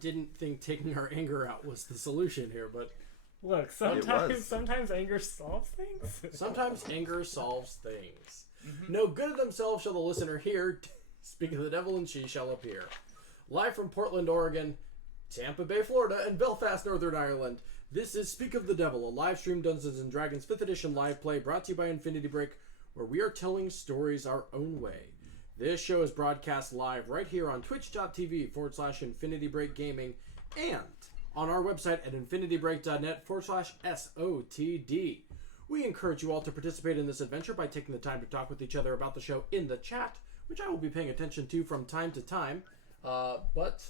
didn't think taking our anger out was the solution here, but Look, sometimes anger solves things. sometimes anger solves things. No good of themselves shall the listener hear. Speak of the devil, and she shall appear. Live from Portland, Oregon, Tampa Bay, Florida, and Belfast, Northern Ireland, this is Speak of the Devil, a live stream Dungeons and Dragons 5th edition live play brought to you by Infinity Break, where we are telling stories our own way. This show is broadcast live right here on twitch.tv/Infinity Break Gaming and on our website at infinitybreak.net/SOTD. We encourage you all to participate in this adventure by taking the time to talk with each other about the show in the chat, which I will be paying attention to from time to time. But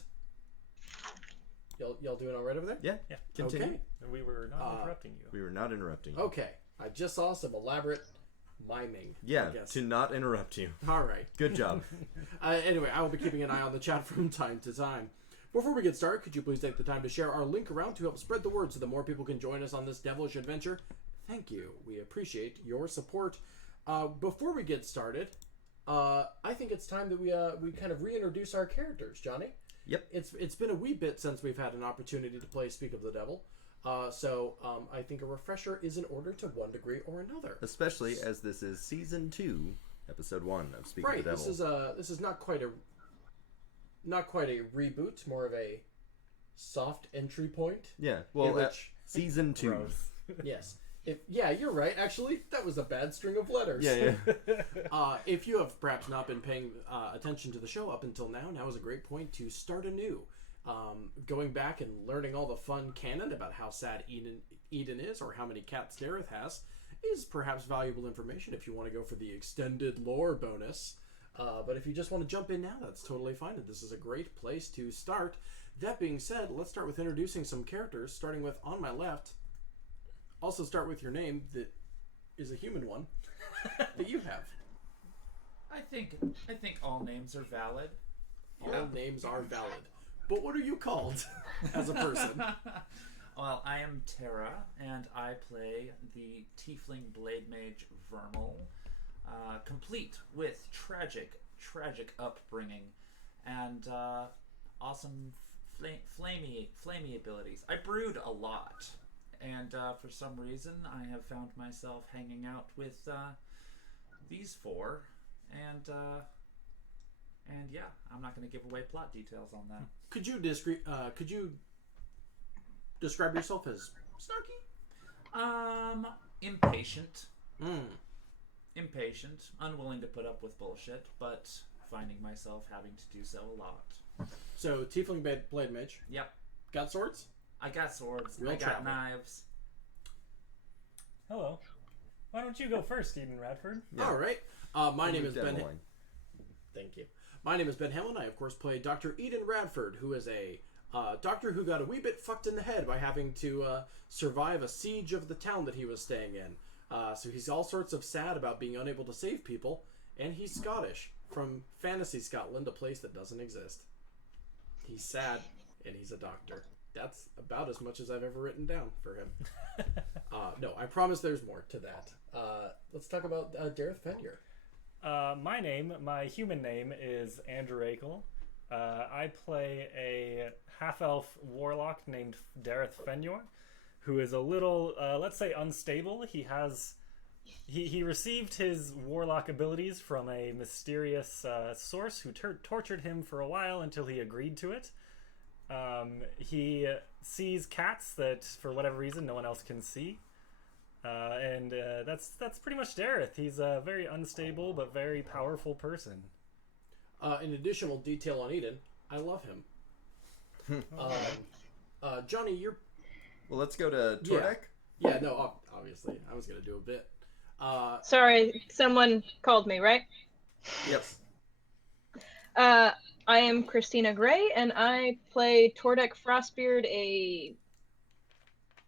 y'all doing all right over there? Yeah. Continue. Okay. We were not interrupting you. We were not interrupting you. Okay. I just saw some elaborate miming. Yeah, I guess. to not interrupt you. All right. Good job. Anyway, I will be keeping an eye on the chat from time to time. Before we get started, could you please take the time to share our link around to help spread the word so that more people can join us on this devilish adventure? Thank you. We appreciate your support. Before we get started, I think it's time that we kind of reintroduce our characters, Johnny. Yep. It's been a wee bit since we've had an opportunity to play Speak of the Devil. So I think a refresher is in order to one degree or another. Especially as this is Season 2, Episode 1 of Speak Right. of the Devil. This is not quite a reboot, more of a soft entry point. Yeah, well, which, Season 2. Gross. yes. You're right. Actually, that was a bad string of letters. Yeah. If you have perhaps not been paying attention to the show up until now is a great point to start anew. Going back and learning all the fun canon about how sad Eden is or how many cats Dareth has is perhaps valuable information if you want to go for the extended lore bonus. But if you just want to jump in now, that's totally fine. And this is a great place to start. That being said, let's start with introducing some characters, starting with on my left. Also start with your name that is a human one that you have. I think all names are valid. All names are valid. But what are you called as a person? Well, I am Terra, and I play the Tiefling Blade Mage Vermal, complete with tragic upbringing and awesome flamey abilities. I brood a lot, and for some reason I have found myself hanging out with these four, and yeah, I'm not going to give away plot details on that. Could you describe yourself as snarky? Impatient. Impatient, unwilling to put up with bullshit, but finding myself having to do so a lot. So, Tiefling Blade Mage. Yep. Got swords? I got swords. Real I got travel. knives. Hello. Why don't you go first, Eden Radford? Yeah. All right. My name is Down the Ben. line. Thank you. My name is Ben Hamlin. I, of course, play Dr. Eden Radford, who is a doctor who got a wee bit fucked in the head by having to survive a siege of the town that he was staying in. So he's all sorts of sad about being unable to save people, and he's Scottish, from Fantasy Scotland, a place that doesn't exist. He's sad, and he's a doctor. That's about as much as I've ever written down for him. No, I promise there's more to that. Let's talk about Dareth Fenrir. My human name is Andrew Akel. I play a half-elf warlock named Dareth Fenyor, who is a little, let's say, unstable. He received his warlock abilities from a mysterious source who tortured him for a while until he agreed to it. He sees cats that, for whatever reason, no one else can see. And that's pretty much Dareth. He's a very unstable but very powerful person. An additional detail on Eden, I love him. Johnny, you're... Well, let's go to Tordek. Yeah, no, obviously. I was going to do a bit. Sorry, someone called me, right? Yes. I am Christina Gray, and I play Tordek Frostbeard, a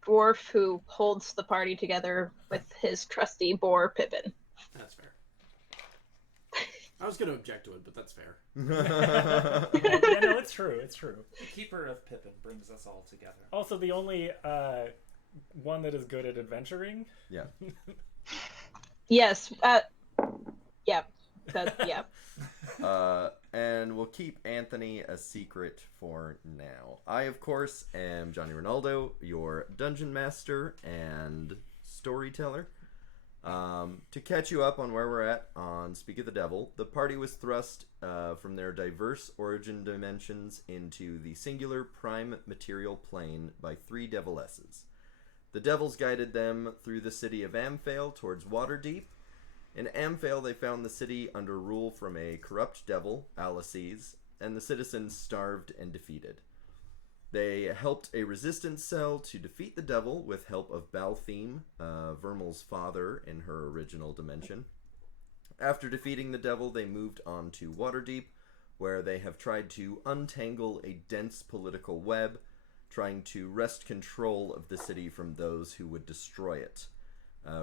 dwarf who holds the party together with his trusty boar Pippin. That's fair. I was going to object to it, but that's fair. Yeah, no, it's true. It's true. The Keeper of Pippin brings us all together. Also, the only one that is good at adventuring. Yeah. Yes. Yeah. Yeah. and we'll keep Anthony a secret for now. I, of course, am Johnny Ronaldo, your dungeon master and storyteller. To catch you up on where we're at on Speak of the Devil, the party was thrust from their diverse origin dimensions into the singular prime material plane by 3 devilesses. The devils guided them through the city of Amphail towards Waterdeep. In Amphail, they found the city under rule from a corrupt devil, Alices, and the citizens starved and defeated. They helped a resistance cell to defeat the devil with help of Baltheme, Vermal's father in her original dimension. After defeating the devil, they moved on to Waterdeep, where they have tried to untangle a dense political web, trying to wrest control of the city from those who would destroy it.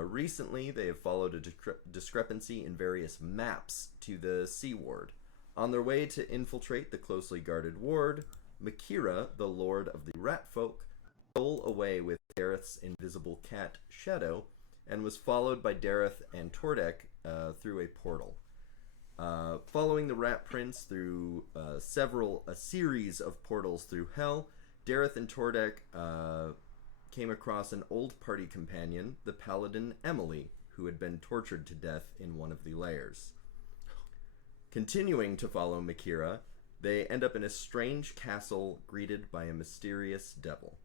Recently, they have followed a discrepancy in various maps to the Sea Ward. On their way to infiltrate the closely guarded ward, Makira, the lord of the rat folk, stole away with Dareth's invisible cat, Shadow, and was followed by Dareth and Tordek through a portal. Following the rat prince through a series of portals through hell, Dareth and Tordek came across an old party companion, the paladin Emily, who had been tortured to death in one of the lairs. Continuing to follow Makira, they end up in a strange castle greeted by a mysterious devil.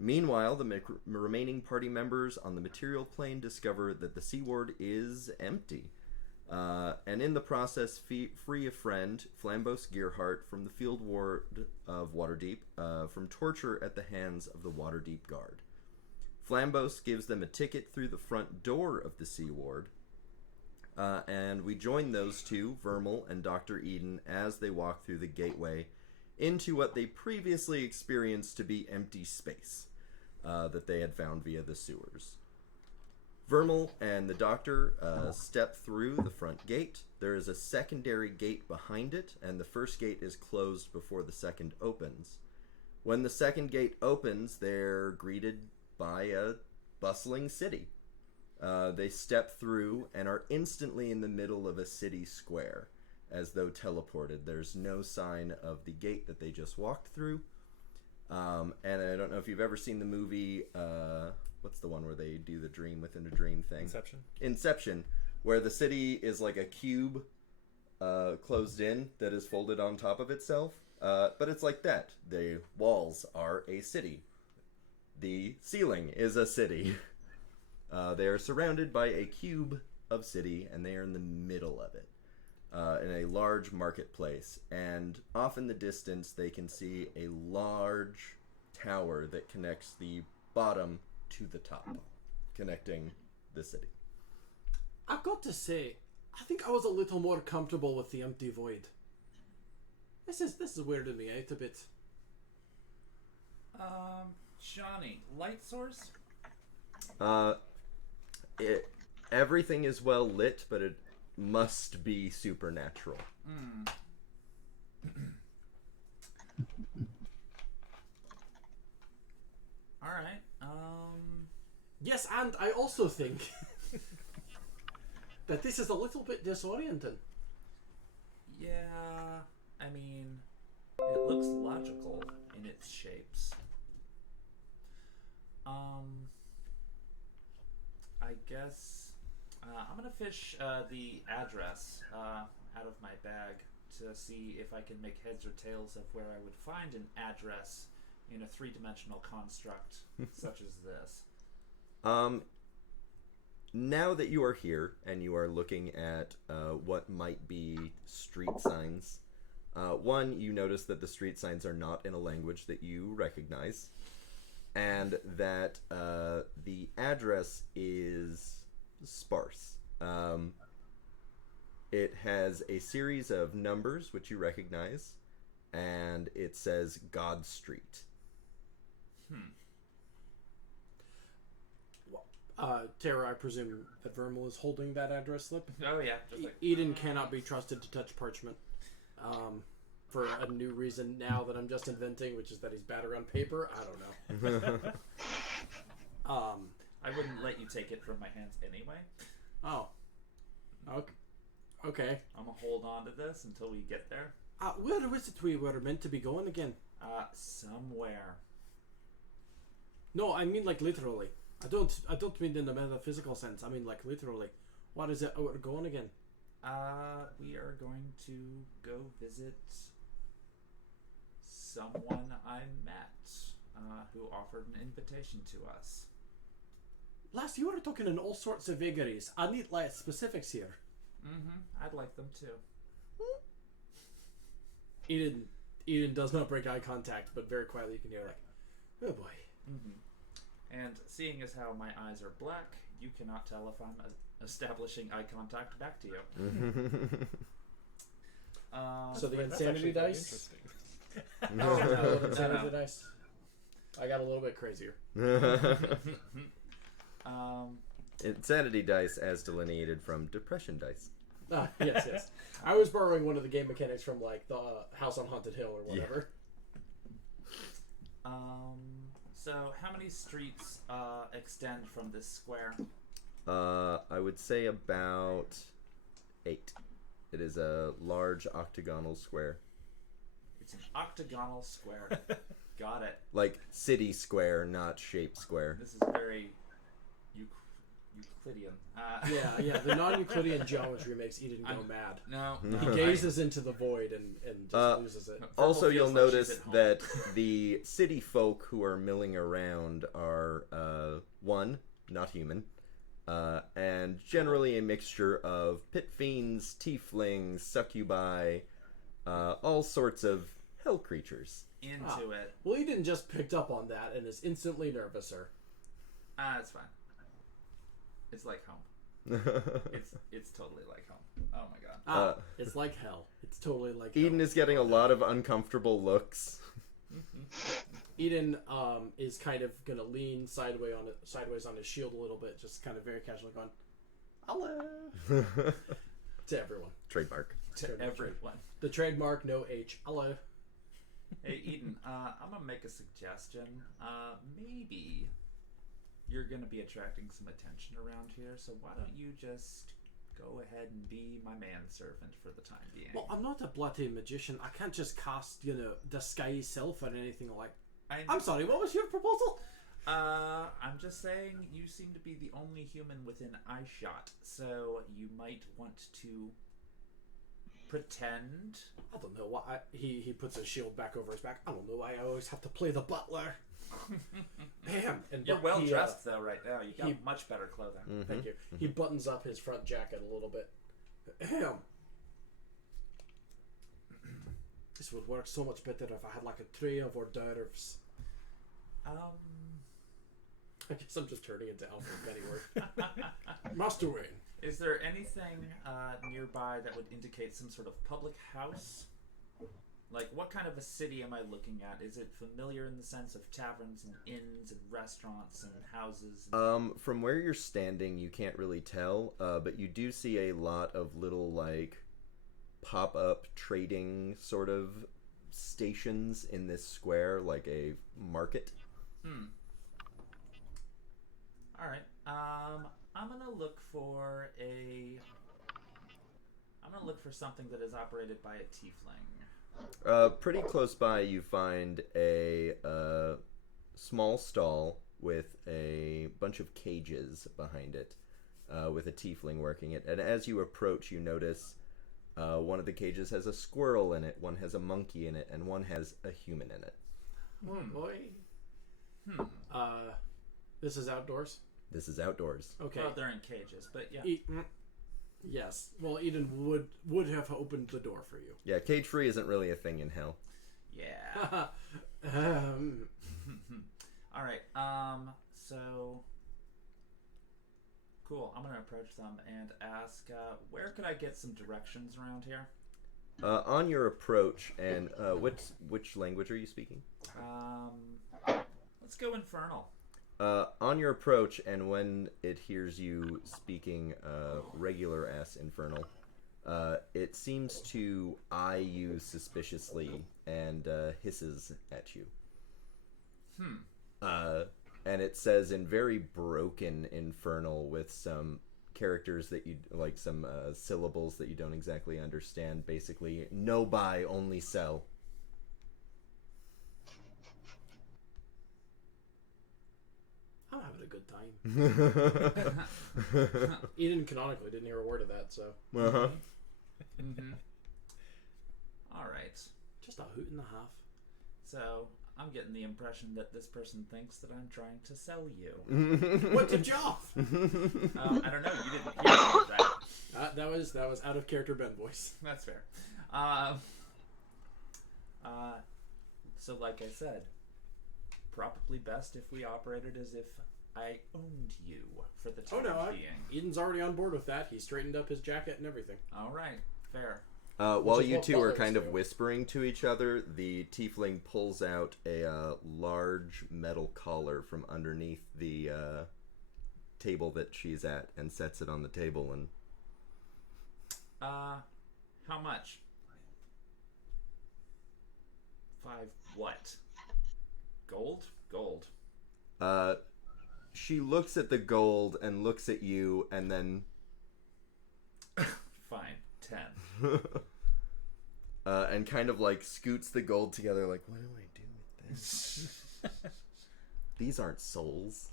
Meanwhile, the remaining party members on the material plane discover that the Sea Ward is empty, and in the process free a friend, Flambos Gearhart, from the field ward of Waterdeep, from torture at the hands of the Waterdeep Guard. Flambos gives them a ticket through the front door of the Sea Ward, and we join those two, Vermal and Dr. Eden, as they walk through the gateway into what they previously experienced to be empty space that they had found via the sewers. Vermal and the Doctor step through the front gate. There is a secondary gate behind it, and the first gate is closed before the second opens. When the second gate opens, they're greeted by a bustling city. They step through and are instantly in the middle of a city square, as though teleported. There's no sign of the gate that they just walked through. And I don't know if you've ever seen the movie, what's the one where they do the dream within a dream thing? Inception, where the city is like a cube closed in that is folded on top of itself. But it's like that. The walls are a city. The ceiling is a city. They are surrounded by a cube of city, and they are in the middle of it, in a large marketplace. And off in the distance, they can see a large tower that connects the bottom to the top, connecting the city. I've got to say, I think I was a little more comfortable with the empty void. This is weirding me out a bit. Johnny, light source? Everything is well lit, but it must be supernatural. Alright, Yes, and I also think that this is a little bit disorienting. yeah, I mean, it looks logical in its shapes. I guess I'm gonna fish the address out of my bag to see if I can make heads or tails of where I would find an address in a 3-dimensional construct such as this. Now that you are here and you are looking at what might be street signs, one, you notice that the street signs are not in a language that you recognize, and that the address is sparse. It has a series of numbers which you recognize, and it says God Street. Tara, I presume that Vermal is holding that address slip. Oh yeah, just like Eden cannot be trusted to touch parchment. For a new reason now that I'm just inventing, which is that he's bad around paper. I don't know. I wouldn't let you take it from my hands anyway. Oh. Okay. I'm gonna hold on to this until we get there. Where was it we were meant to be going again? Somewhere. No, I mean like literally. I don't mean in the metaphysical sense. I mean like literally. What is it we're going again? We are going to go visit someone I met who offered an invitation to us. Lass, you were talking in all sorts of vagaries. I need like specifics here. I'd like them too. Eden does not break eye contact, but very quietly you can hear like, oh boy. And seeing as how my eyes are black, you cannot tell if I'm establishing eye contact back to you. So the That's insanity actually quite dice. interesting. No. Insanity dice. I got a little bit crazier. Insanity dice as delineated from depression dice. Yes. I was borrowing one of the game mechanics from like the House on Haunted Hill or whatever. So how many streets extend from this square? I would say about 8. It is a large octagonal square. It's an octagonal square. Got it. Like city square, not shape square. This is very Euclidean. Yeah. The non-Euclidean geometry makes Eden go mad. No. He gazes into the void and just loses it. Also, feels you'll like notice she's at home. that the city folk who are milling around are, one, not human, and generally a mixture of pit fiends, tieflings, succubi, all sorts of hell creatures. Into it. Well, Eden just picked up on that and is instantly nervouser. It's fine. It's like home. It's totally like home. Oh my god. It's like hell. It's totally like Eden hell. is getting a lot of uncomfortable looks. Eden is kind of gonna lean sideways on his shield a little bit, just kind of very casually going, "Hello" to everyone. Trademark. To everyone. The trademark no H. Hello. Hey Eden, I'm gonna make a suggestion. Maybe you're gonna be attracting some attention around here, so why don't you just go ahead and be my manservant for the time being? Well, I'm not a bloody magician. I can't just cast, disguise self or anything like. I'm sorry. What was your proposal? I'm just saying you seem to be the only human within eyeshot, so you might want to pretend. I don't know why. He puts his shield back over his back. I don't know why I always have to play the butler. Bam! And You're well dressed though right now. You got much better clothing. Thank you. He buttons up his front jacket a little bit. Ahem. This would work so much better if I had like a tray of hors d'oeuvres. I guess I'm just turning into Alfred Pennyworth. Master Wayne. Is there anything nearby that would indicate some sort of public house? Like, what kind of a city am I looking at? Is it familiar in the sense of taverns and inns and restaurants and houses? From where you're standing, you can't really tell, but you do see a lot of little, like, pop-up trading sort of stations in this square, like a market. Alright, I'm gonna look for something that is operated by a tiefling. Pretty close by, you find a small stall with a bunch of cages behind it, with a tiefling working it. And as you approach, you notice one of the cages has a squirrel in it, one has a monkey in it, and one has a human in it. Oh boy. This is outdoors? This is outdoors. Okay. Well, they're in cages, but yeah. Yes. Well, Eden would have opened the door for you. Yeah, cage free isn't really a thing in hell. Yeah. Alright, so... Cool, I'm gonna approach them and ask, where could I get some directions around here? On your approach, and which language are you speaking? Let's go Infernal. On your approach, and when it hears you speaking regular ass Infernal, it seems to eye you suspiciously and hisses at you. And it says in very broken Infernal with some characters that you like, some syllables that you don't exactly understand. Basically, no buy, only sell. I'm having a good time. Eden canonically didn't hear a word of that, so Uh-huh. Mm-hmm. All right. just a hoot and a half. So I'm getting the impression that this person thinks that I'm trying to sell you. What tipped you off? I don't know. You didn't hear any of that. That was out of character Ben voice. That's fair. So like I said, probably best if we operated as if I owned you for the time being. Eden's already on board with that. He straightened up his jacket and everything. All right, fair. While is you what two are butlers kind of do. whispering to each other, the tiefling pulls out a large metal collar from underneath the table that she's at and sets it on the table. And How much? 5 what? Gold? Gold. she looks at the gold and looks at you, and then Fine. 10. and kind of like scoots the gold together, like, what do I do with this? These aren't souls.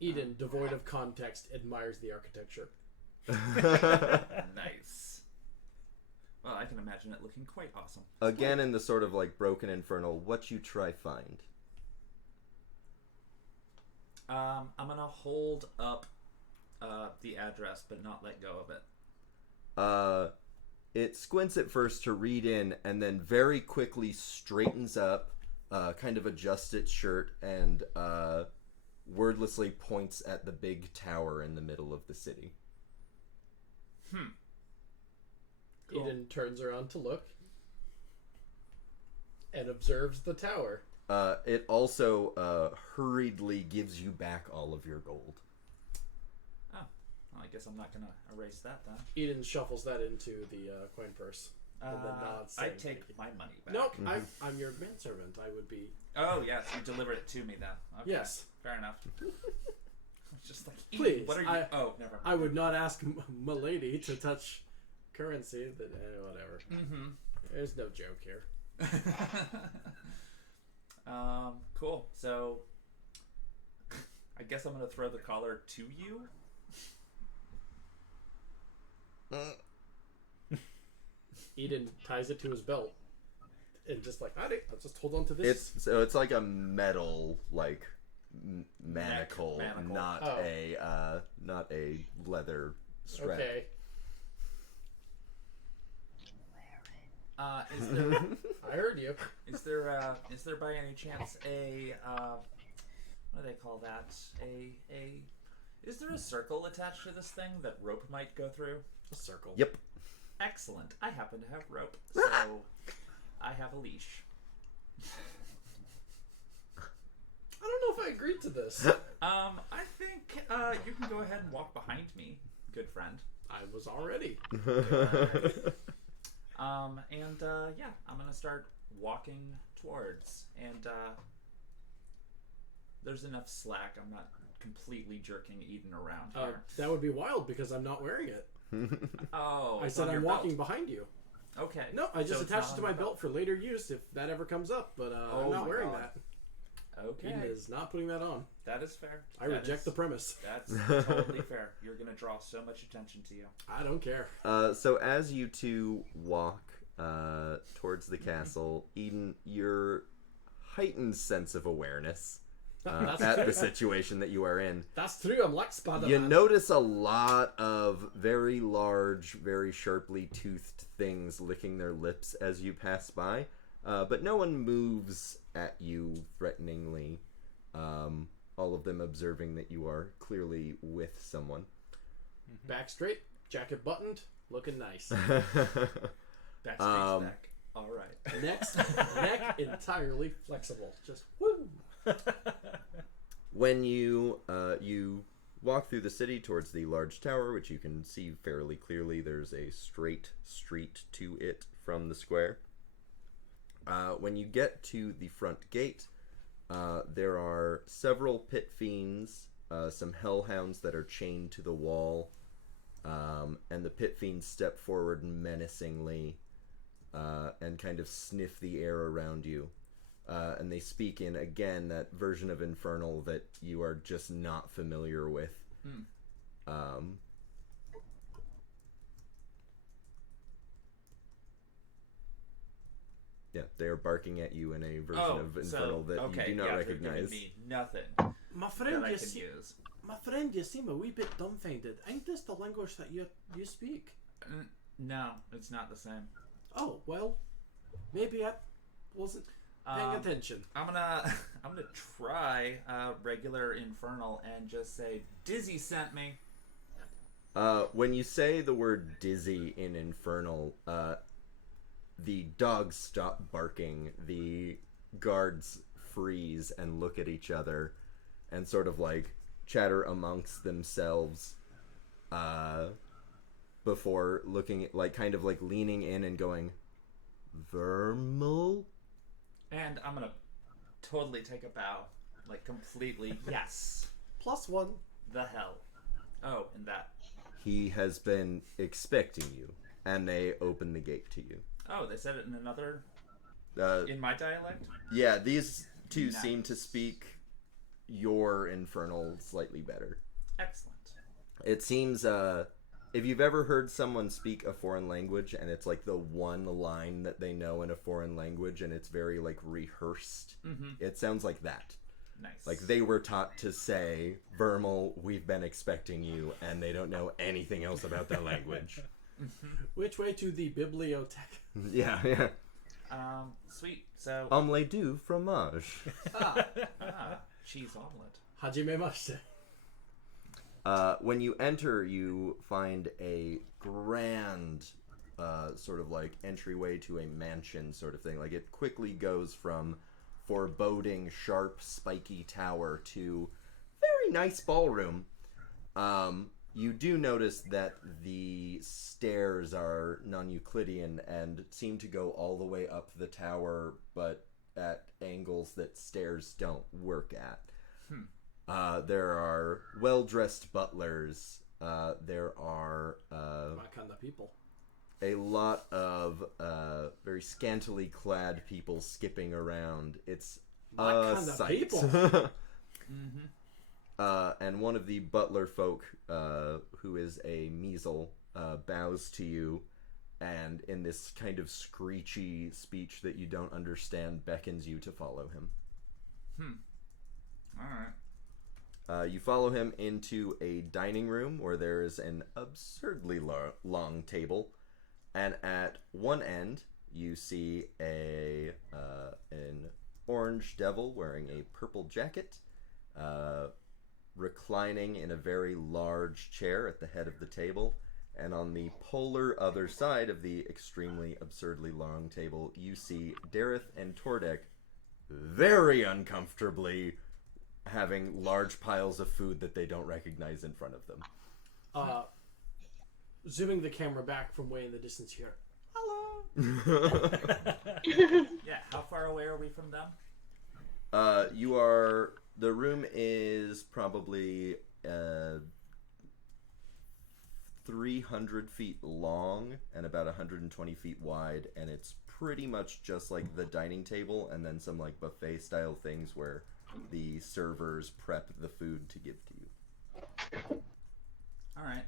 Eden, devoid of context, admires the architecture. Nice. Well, I can imagine it looking quite awesome. Again, in the sort of like broken infernal, what you try find. I'm gonna hold up the address, but not let go of it. It squints at first to read in, and then very quickly straightens up, kind of adjusts its shirt, and wordlessly points at the big tower in the middle of the city. Cool. Eden turns around to look and observes the tower. It also hurriedly gives you back all of your gold. Oh, well, I guess I'm not gonna erase that then. Eden shuffles that into the coin purse. And then nods, I saying take thank you. my money back. Nope, I'm your manservant. I would be. Oh yes, you delivered it to me then. Okay. Yes. Fair enough. I was just like, Please, what are you? Oh, never mind. I would not ask Milady to touch currency. That whatever. Mm-hmm. There's no joke here. Cool. So, I guess I'm gonna throw the collar to you. Eden ties it to his belt and just like, alright, I'll just hold on to this. It's like a metal like manacle, Manacle. not Oh. not a leather strap. Okay. Is there I heard you. is there by any chance a what do they call that? Is there a circle attached to this thing that rope might go through? A circle. Yep. Excellent. I happen to have rope, so I have a leash. I don't know if I agreed to this. I think you can go ahead and walk behind me, good friend. I was already. Yeah, I'm gonna start walking towards, and there's enough slack. I'm not completely jerking Eden around here. That would be wild because I'm not wearing it. Oh, I it's said on I'm your walking belt. behind you. Okay. No, I just So it's attached not it to on my your belt for later use if that ever comes up, but Oh I'm not my wearing God. that. Okay. Eden is not putting that on. That is fair. I reject the premise. That's totally fair. You're gonna draw so much attention to you. I don't care. So as you two walk towards the castle, Eden, your heightened sense of awareness That's at true. the situation that you are in. That's true. I'm like Spider-Man. You notice a lot of very large, very sharply toothed things licking their lips as you pass by, but no one moves at you threateningly. All of them observing that you are clearly with someone. Back straight, jacket buttoned, looking nice. Backstage back. All right. Neck entirely flexible. Just woo. When you walk through the city towards the large tower, which you can see fairly clearly, there's a straight street to it from the square. When you get to the front gate, There are several pit fiends, some hellhounds that are chained to the wall, and the pit fiends step forward menacingly and kind of sniff the air around you. And they speak in, again, that version of Infernal that you are just not familiar with. Yeah, they are barking at you in a version of Infernal that you do not recognize. Me nothing My that friend, I you can use. my friend, you seem a wee bit dumbfounded. Ain't this the language that you speak? No, it's not the same. Oh, well, maybe I wasn't paying attention. I'm gonna try regular Infernal and just say Dizzy sent me. When you say the word dizzy in Infernal, the dogs stop barking, the guards freeze and look at each other and sort of like chatter amongst themselves before looking at, like, kind of like leaning in and going, Vermal? And I'm gonna totally take a bow. Like, completely. Yes. +1. The hell. Oh, and that. He has been expecting you, and they open the gate to you. Oh, they said it in another... in my dialect? Yeah, these two Nice. seem to speak your Infernal slightly better. Excellent. It seems, if you've ever heard someone speak a foreign language and it's like the one line that they know in a foreign language and it's very like rehearsed, it sounds like that. Nice. Like they were taught to say, Vermal, we've been expecting you, and they don't know anything else about that language. Which way to the bibliothèque? Yeah. Sweet. So, Omelette du fromage. cheese omelet. Hajimemashite. When you enter, you find a grand sort of like entryway to a mansion sort of thing. Like it quickly goes from foreboding, sharp, spiky tower to very nice ballroom. You do notice that the stairs are non-Euclidean and seem to go all the way up the tower, but at angles that stairs don't work at. There are well-dressed butlers. There are My kind of people. a lot of very scantily clad people skipping around. It's My a kind of sight. people. And one of the butler folk, who is a measle, bows to you, and in this kind of screechy speech that you don't understand, beckons you to follow him. Alright. You follow him into a dining room where there is an absurdly long table, and at one end you see an orange devil wearing a purple jacket, reclining in a very large chair at the head of the table, and on the polar other side of the extremely absurdly long table you see Dareth and Tordek very uncomfortably having large piles of food that they don't recognize in front of them. Zooming the camera back from way in the distance here. Hello. Yeah, how far away are we from them? The room is probably 300 feet long and about 120 feet wide, and it's pretty much just like the dining table and then some like buffet style things where the servers prep the food to give to you. Alright.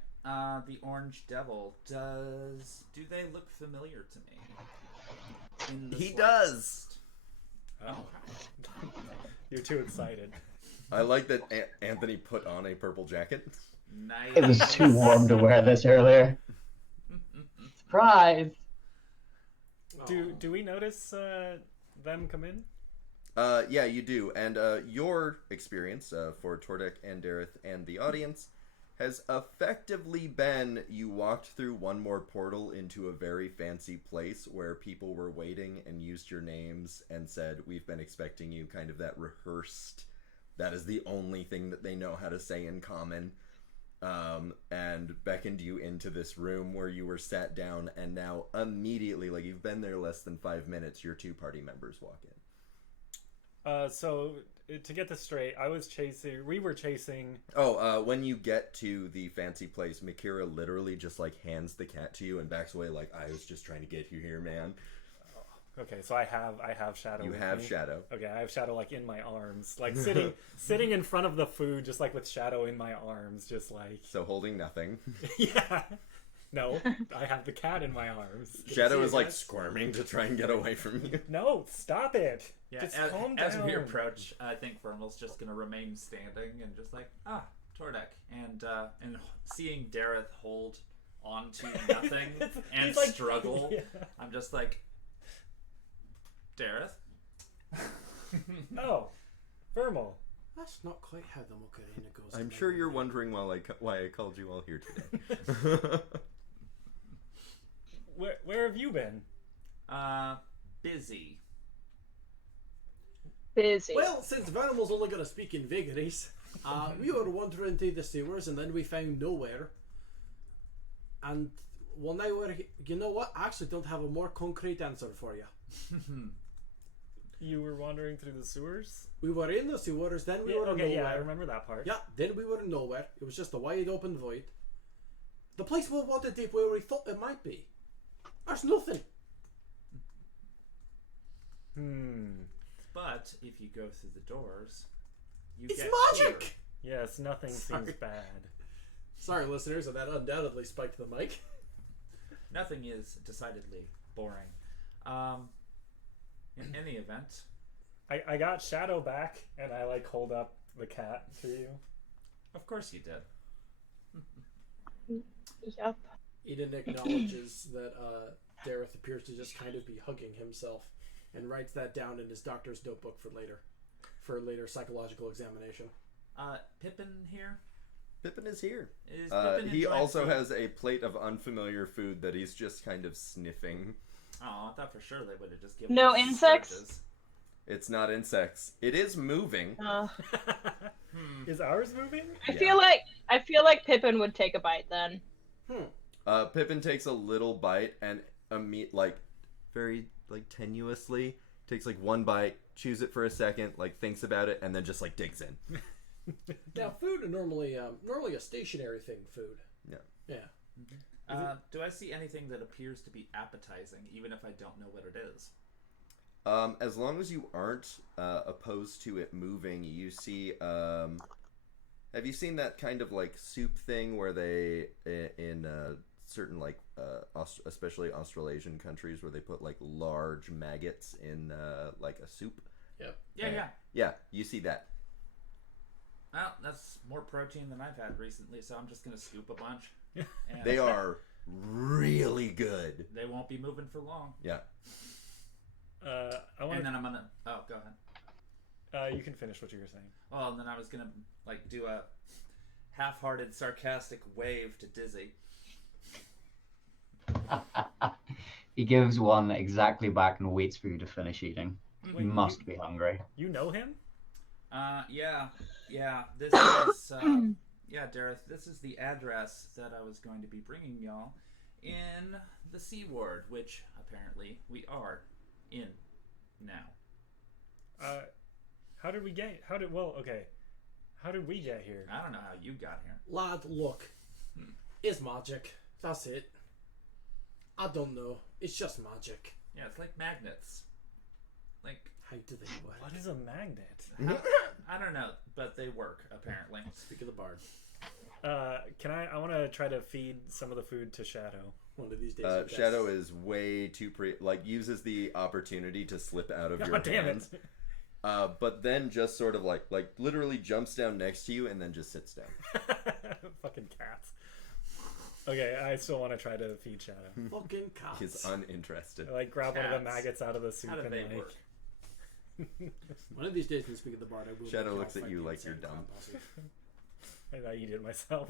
The Orange Devil. Do they look familiar to me? In the He slightest? does! Oh. You're too excited. I like that Anthony put on a purple jacket. Nice. It was too warm to wear this earlier. Surprise! Do we notice them come in? Yeah, you do. And your experience for Tordek and Dareth and the audience has effectively been you walked through one more portal into a very fancy place where people were waiting and used your names and said, we've been expecting you, kind of that rehearsed, that is the only thing that they know how to say in common, and beckoned you into this room where you were sat down, and now immediately, like you've been there less than 5 minutes, your two party members walk in. So to get this straight, we were chasing. Oh, when you get to the fancy place, Mikira literally just like hands the cat to you and backs away like, I was just trying to get you here, man. Okay, so I have Shadow. You with have me. Shadow. Okay, I have Shadow like in my arms, like sitting in front of the food, just like with Shadow in my arms, just like So holding nothing. yeah. No, I have the cat in my arms. Shadow see is it, like guys? squirming to try and get away from you. No, stop it. Yeah, Just as, calm as we down. approach, I think Vermal's just gonna remain standing and just like, Tordek, and seeing Dareth hold onto nothing and He's like- struggle, Yeah. I'm just like, Dareth. Oh, Vermal. That's not quite how the Macarena goes. I'm in sure my you're memory. wondering why I called you all here today. Where have you been? Busy. Busy. Well, since Venomal's only going to speak in vagaries, we were wandering through the sewers and then we found nowhere. And, well, now we're. You know what? I actually don't have a more concrete answer for you. You were wandering through the sewers? We were in the sewers, then we Yeah, were okay, nowhere. yeah, I remember that part. Yeah, then we were nowhere. It was just a wide open void. The place was water deep where we thought it might be. There's nothing. But if you go through the doors, you It's get magic! here. Yes, nothing Sorry. seems bad. Sorry, listeners, that undoubtedly spiked the mic. Nothing is decidedly boring. In any event, I got Shadow back, and I like hold up the cat to you. of course you did. Yep. Eden acknowledges that Dareth appears to just kind of be hugging himself and writes that down in his doctor's notebook for later psychological examination. Pippin here? Pippin is here. Is Pippin He enjoying also food? has a plate of unfamiliar food that he's just kind of sniffing. Oh, I thought for sure they would have just given No us insects? starches. It's not insects. It is moving. Is ours moving? I feel like Pippin would take a bite then. Pippin takes a little bite and very tenuously takes like one bite, chews it for a second, like thinks about it, and then just like digs in. Now, food are normally a stationary thing. Food. Yeah. Yeah. Do I see anything that appears to be appetizing, even if I don't know what it is? As long as you aren't opposed to it moving, you see. Have you seen that kind of like soup thing where they in certain especially Australasian countries where they put like large maggots in like a soup? Yep. Yeah. Yeah, you see that. Well, that's more protein than I've had recently, so I'm just gonna scoop a bunch. And They are really good. They won't be moving for long. Yeah. I want And then I'm gonna. Oh, go ahead. You can finish what you were saying. Well, and then I was gonna like do a half-hearted, sarcastic wave to Dizzy. He gives one exactly back and waits for you to finish eating. Wait, You must be hungry. You know him? Yeah. This is yeah, Dareth. This is the address that I was going to be bringing y'all in the C Ward, which apparently we are in now. How did we get? How did we get here? I don't know how you got here. Lad, look. It's magic. That's it. I don't know. It's just magic. Yeah, it's like magnets. Like How do they work? What is a magnet? I don't know, but they work apparently. Speak of the bard. I want to try to feed some of the food to Shadow. One of these days. you guys- Shadow is way too uses the opportunity to slip out of your God damn hands. it! But then just sort of like literally jumps down next to you and then just sits down. Fucking cats. Okay, I still want to try to feed Shadow. Fucking cats. He's uninterested. I, like grab one of the Cats. maggots out of the soup How do and they like. work? One of these days, in Speak of the Bard, I will. Shadow make looks y'all at you fight the like you're insane dumb. clown posse. I eat it myself.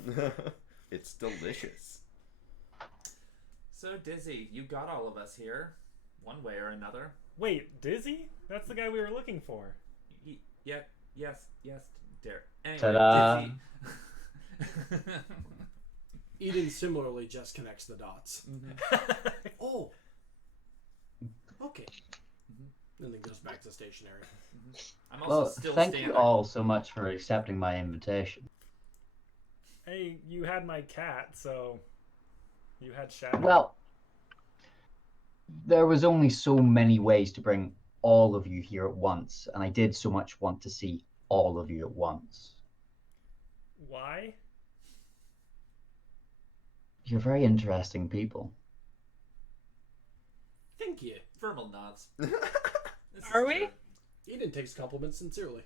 It's delicious. So Dizzy, you got all of us here, one way or another. Wait, Dizzy? That's the guy we were looking for. Yeah, yes, Derek. Anyway, Ta-da. Dizzy. Eden similarly just connects the dots. Oh. Okay. and then goes back to stationary. I'm also Well, still thank standing. you all so much for accepting my invitation. Hey, you had my cat, so you had Shadow. Well, there was only so many ways to bring all of you here at once, and I did so much want to see all of you at once. Why? You're very interesting people. Thank you. Vermal nods. Are we? Eden takes compliments sincerely.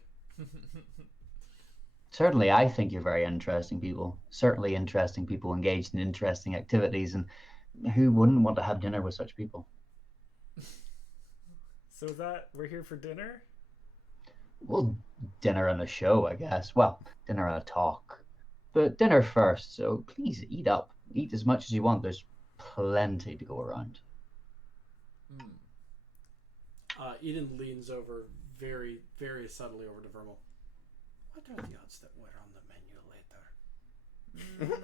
Certainly, I think you're very interesting people. Certainly interesting people engaged in interesting activities, and who wouldn't want to have dinner with such people? So is that we're here for dinner? Well, dinner and a show, I guess. Well, dinner and a talk. But dinner first, so please eat up. Eat as much as you want. There's plenty to go around. Eden leans over very, very subtly over to Vermal. What are the odds that we're on the menu later?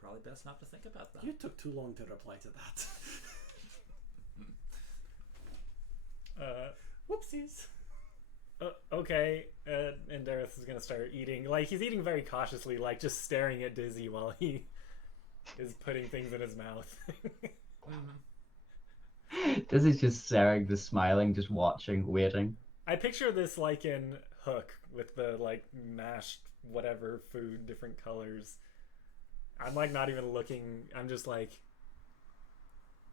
Probably best not to think about that. You took too long to reply to that. Whoopsies. Okay, and Dareth is gonna start eating. Like, he's eating very cautiously, like just staring at Dizzy while he is putting things in his mouth. This is just staring, just smiling, just watching, waiting. I picture this like in Hook with the like mashed whatever food, different colors. I'm like not even looking. I'm just like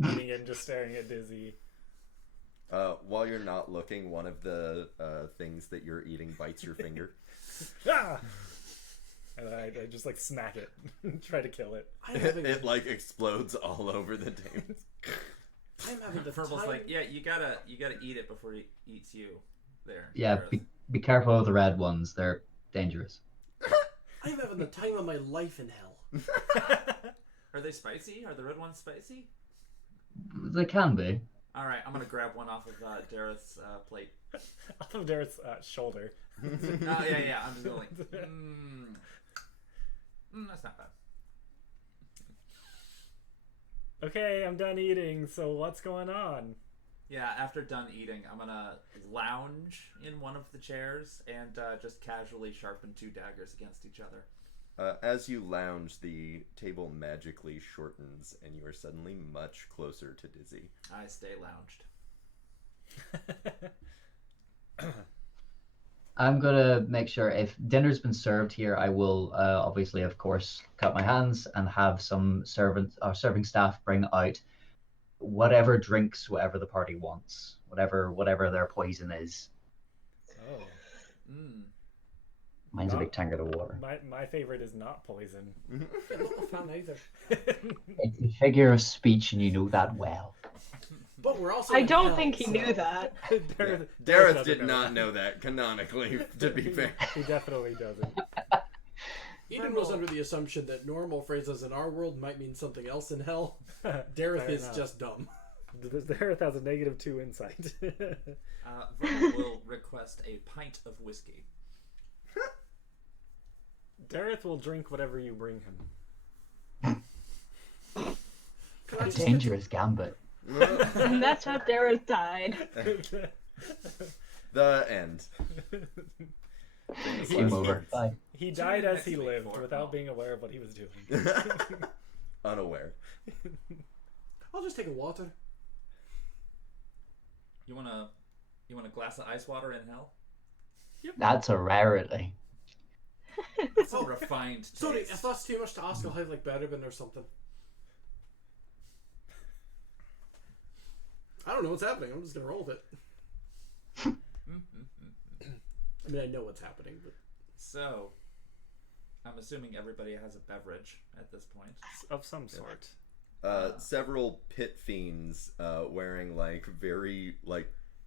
eating it and just staring at Dizzy. While you're not looking, one of the things that you're eating bites your finger. Ah! And I just like smack it, try to kill it. It like explodes all over the table. I'm having the Verbal's time. like, yeah, you gotta eat it before he eats you. There. Yeah, Dareth. be careful of the red ones. They're dangerous. I'm having the time of my life in hell. Are they spicy? Are the red ones spicy? They can be. All right, I'm gonna grab one off of Dareth's plate. Off of Dareth's shoulder. Oh yeah. I'm just going like, that's not bad. Okay, I'm done eating, so what's going on? Yeah, after done eating, I'm gonna lounge in one of the chairs and just casually sharpen two daggers against each other. As you lounge, the table magically shortens, and you are suddenly much closer to Dizzy. I stay lounged. I'm gonna make sure if dinner's been served here, I will obviously, of course, cut my hands and have some serving staff bring out whatever drinks, whatever the party wants, whatever their poison is. Oh. Mine's a big tankard of water. My favorite is not poison. I'm not a fan either. It's a figure of speech, and you know that well. But we're also. I in don't hell, think he so- knew that. Dareth Dareth doesn't did not that. know that canonically, to be fair. He definitely doesn't. Eden was under the assumption that normal phrases in our world might mean something else in hell. Dareth Fair is enough. just dumb. Dareth has a -2 insight. Vernon will request a pint of whiskey. Dareth will drink whatever you bring him. Can I just Dangerous gambit. And that's how Dareth died. The end. Game over. Bye. He died as next he week lived for it. without Oh. being aware of what he was doing. Unaware. I'll just take a water. You want a glass of ice water in hell? That's a rarity. It's a refined taste. Sorry, if that's too much to ask, I'll have like bourbon or something. I don't know what's happening. I'm just gonna roll with it. I mean, I know what's happening, but So, I'm assuming everybody has a beverage at this point. Of some sort. Several pit fiends wearing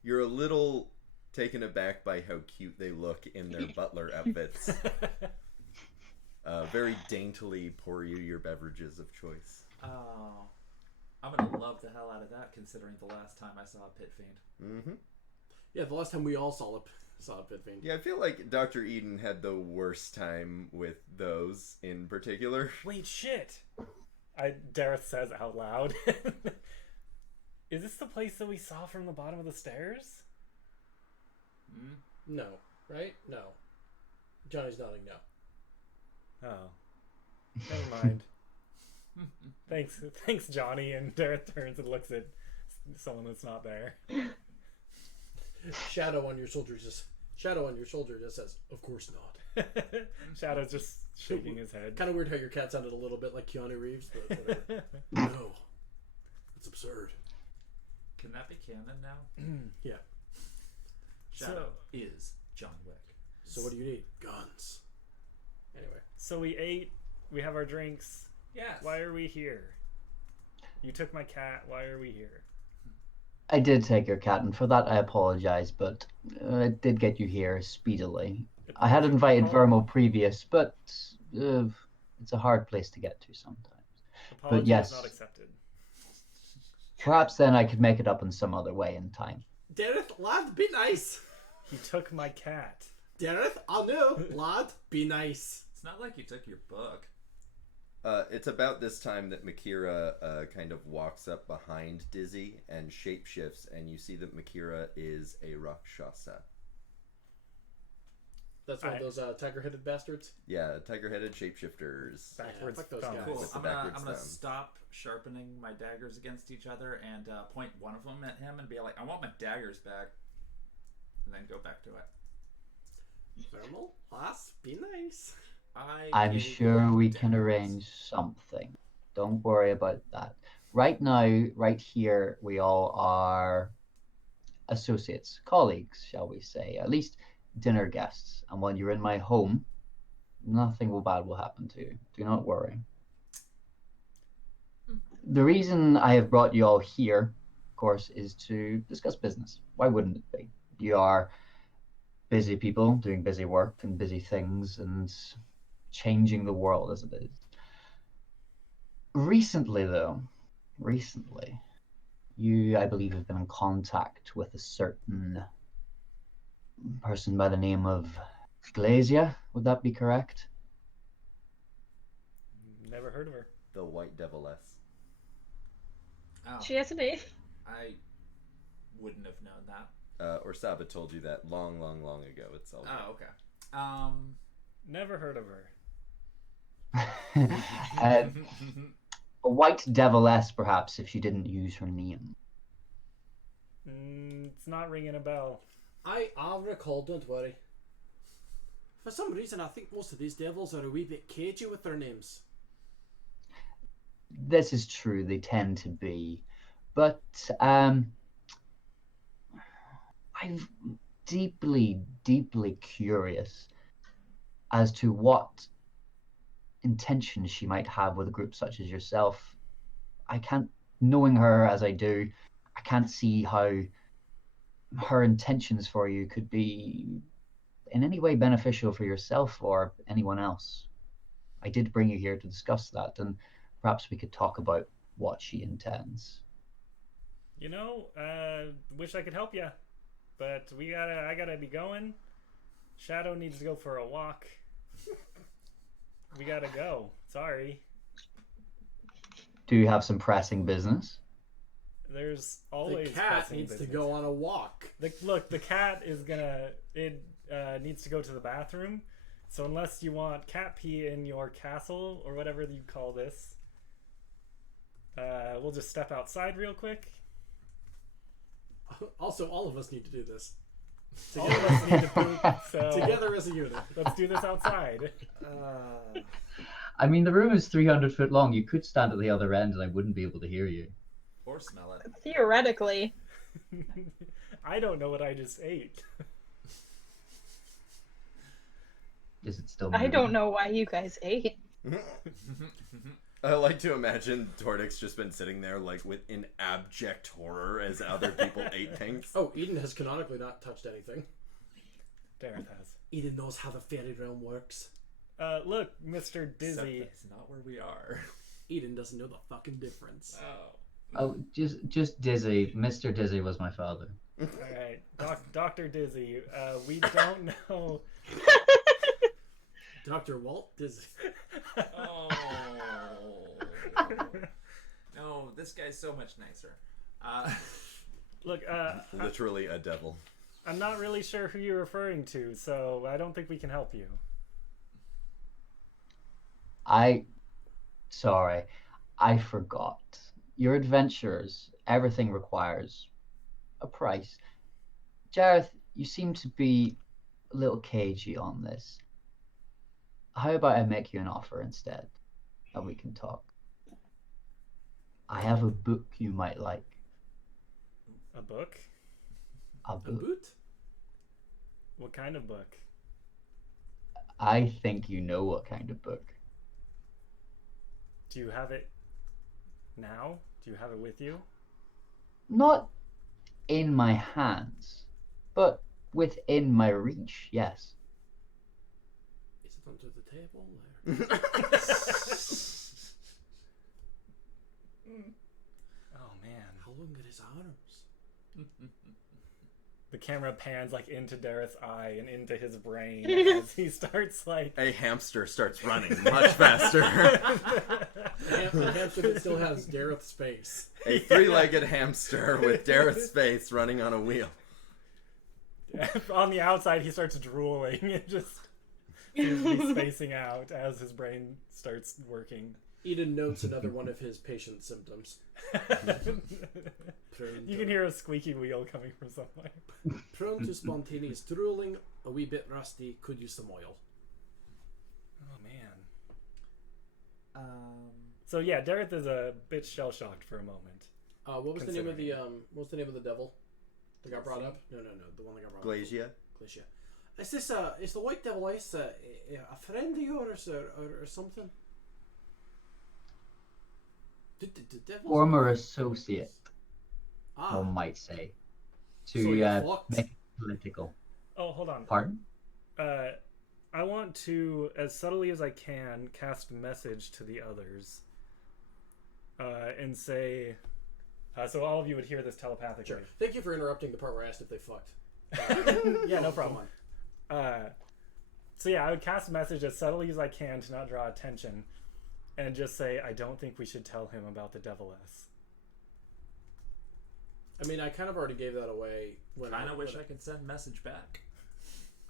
you're a little taken aback by how cute they look in their butler outfits. Very daintily pour you your beverages of choice. Oh, I'm gonna love the hell out of that, considering the last time I saw a pit fiend. Mm-hmm. yeah, the last time we all saw a pit fiend. Yeah, I feel like Dr. Eden had the worst time with those in particular. Wait, shit! Dareth says out loud. Is this the place that we saw from the bottom of the stairs? Hmm? No, right? No. Johnny's nodding no. Oh. Never mind. Thanks, Johnny. And Dareth turns and looks at someone that's not there. Shadow on your shoulder just says, "Of course not." Shadow's just shaking his head. Kind of weird how your cat sounded a little bit like Keanu Reeves, but whatever. No, it's absurd. Can that be canon now? Yeah. Shadow is John Wick. So what do you need? Guns. Anyway. So we ate. We have our drinks. Yes. Why are we here? You took my cat. Why are we here? I did take your cat, and for that I apologize, but it did get you here speedily. I had invited Vermo previous, but it's a hard place to get to sometimes. Apology yes. is not accepted. Perhaps then I could make it up in some other way in time. Dareth, lad, be nice. He took my cat. Dareth, I know, lad, be nice. It's not like you took your book. It's about this time that Makira kind of walks up behind Dizzy and shapeshifts, and you see that Makira is a Rakshasa. That's one of those tiger-headed bastards. Yeah, tiger-headed shapeshifters. Backwards fuck those thumb. guys. Cool. With the I'm backwards gonna thumb. stop sharpening my daggers against each other and point one of them at him and be like, "I want my daggers back," and then go back to it. Thermal, lass, be nice. I'm gave sure you we can daggers. arrange something. Don't worry about that. Right now, right here, we all are associates, colleagues, shall we say, at least dinner guests. And when you're in my home, nothing bad will happen to you. Do not worry. The reason I have brought you all here, of course, is to discuss business. Why wouldn't it be? You are busy people doing busy work and busy things and changing the world as it is. Recently, you, I believe, have been in contact with a certain person by the name of Glacia. Would that be correct? Never heard of her. The White Deviless. Oh, She has a name. I wouldn't have known that. Or Saba told you that long ago. It's all Oh, okay. Never heard of her. A white deviless, perhaps, if she didn't use her name. It's not ringing a bell. I'll recall, don't worry. For some reason, I think most of these devils are a wee bit cagey with their names. This is true, they tend to be. But I'm deeply curious as to what intentions she might have with a group such as yourself. I can't, knowing her as I do, I can't see how her intentions for you could be in any way beneficial for yourself or anyone else. I did bring you here to discuss that, and perhaps we could talk about what she intends. You know, wish I could help you, but I gotta be going. Shadow needs to go for a walk. We gotta go. Sorry. Do you have some pressing business? There's The always cat pressing needs to business. go on a walk. Look, the cat is gonna. It needs to go to the bathroom. So unless you want cat pee in your castle or whatever you call this, we'll just step outside real quick. Also, all of us need to do this. All of us need to poop, so Together as a unit. let's do this outside. I mean, the room is 300 foot long. You could stand at the other end and I wouldn't be able to hear you. Or smell it. Theoretically. I don't know what I just ate. Is it still I moving? don't know why you guys ate. I like to imagine Tordek's just been sitting there like in abject horror as other people ate things. Oh, Eden has canonically not touched anything. Dareth has. Eden knows how the fairy realm works. Look, Mr. Dizzy. Except that's not where we are. Eden doesn't know the fucking difference. Oh, just Dizzy. Mr. Dizzy was my father. All right, Dr. Dizzy. We don't know. Dr. Walt Disney. Oh. No, this guy's so much nicer. Look, Literally a devil. I'm not really sure who you're referring to, so I don't think we can help you. Sorry, I forgot. Your adventures, everything requires a price. Jareth, you seem to be a little cagey on this. How about I make you an offer instead, and we can talk? I have a book you might like. A book? A A book. boot? What kind of book? I think you know what kind of book. Do you have it now? Do you have it with you? Not in my hands, but within my reach, yes. Is it under the table? Or... Oh man. How long are his arms? The camera pans like into Dareth's eye and into his brain as he starts like A hamster starts running much faster. A hamster that still has Dareth's face. A three-legged hamster with Dareth's face running on a wheel. on the outside he starts drooling and just seems to be spacing out as his brain starts working. Eden notes another one of his patient symptoms. You can hear a squeaky wheel coming from somewhere. Prone to spontaneous drooling, a wee bit rusty, could use some oil. Oh man. So So yeah, Dareth is a bit shell shocked for a moment. What was the name of the what was the name of the devil that got brought up? No, the one that got brought Glacia. up. Glacia. Is this is the white devil ice a friend of yours or something? The devils Former are- associate, Ah, one might say, so to you're fucked. make it political. Oh, hold on. Pardon? I want to, as subtly as I can, cast message to the others, and say, so all of you would hear this telepathically. Sure. Thank you for interrupting the part where I asked if they fucked. Yeah, no come problem. on. So yeah, I would cast a message as subtly as I can to not draw attention, and just say, I don't think we should tell him about the Devil S. I mean, I kind of already gave that away when kind of wish I could send message back.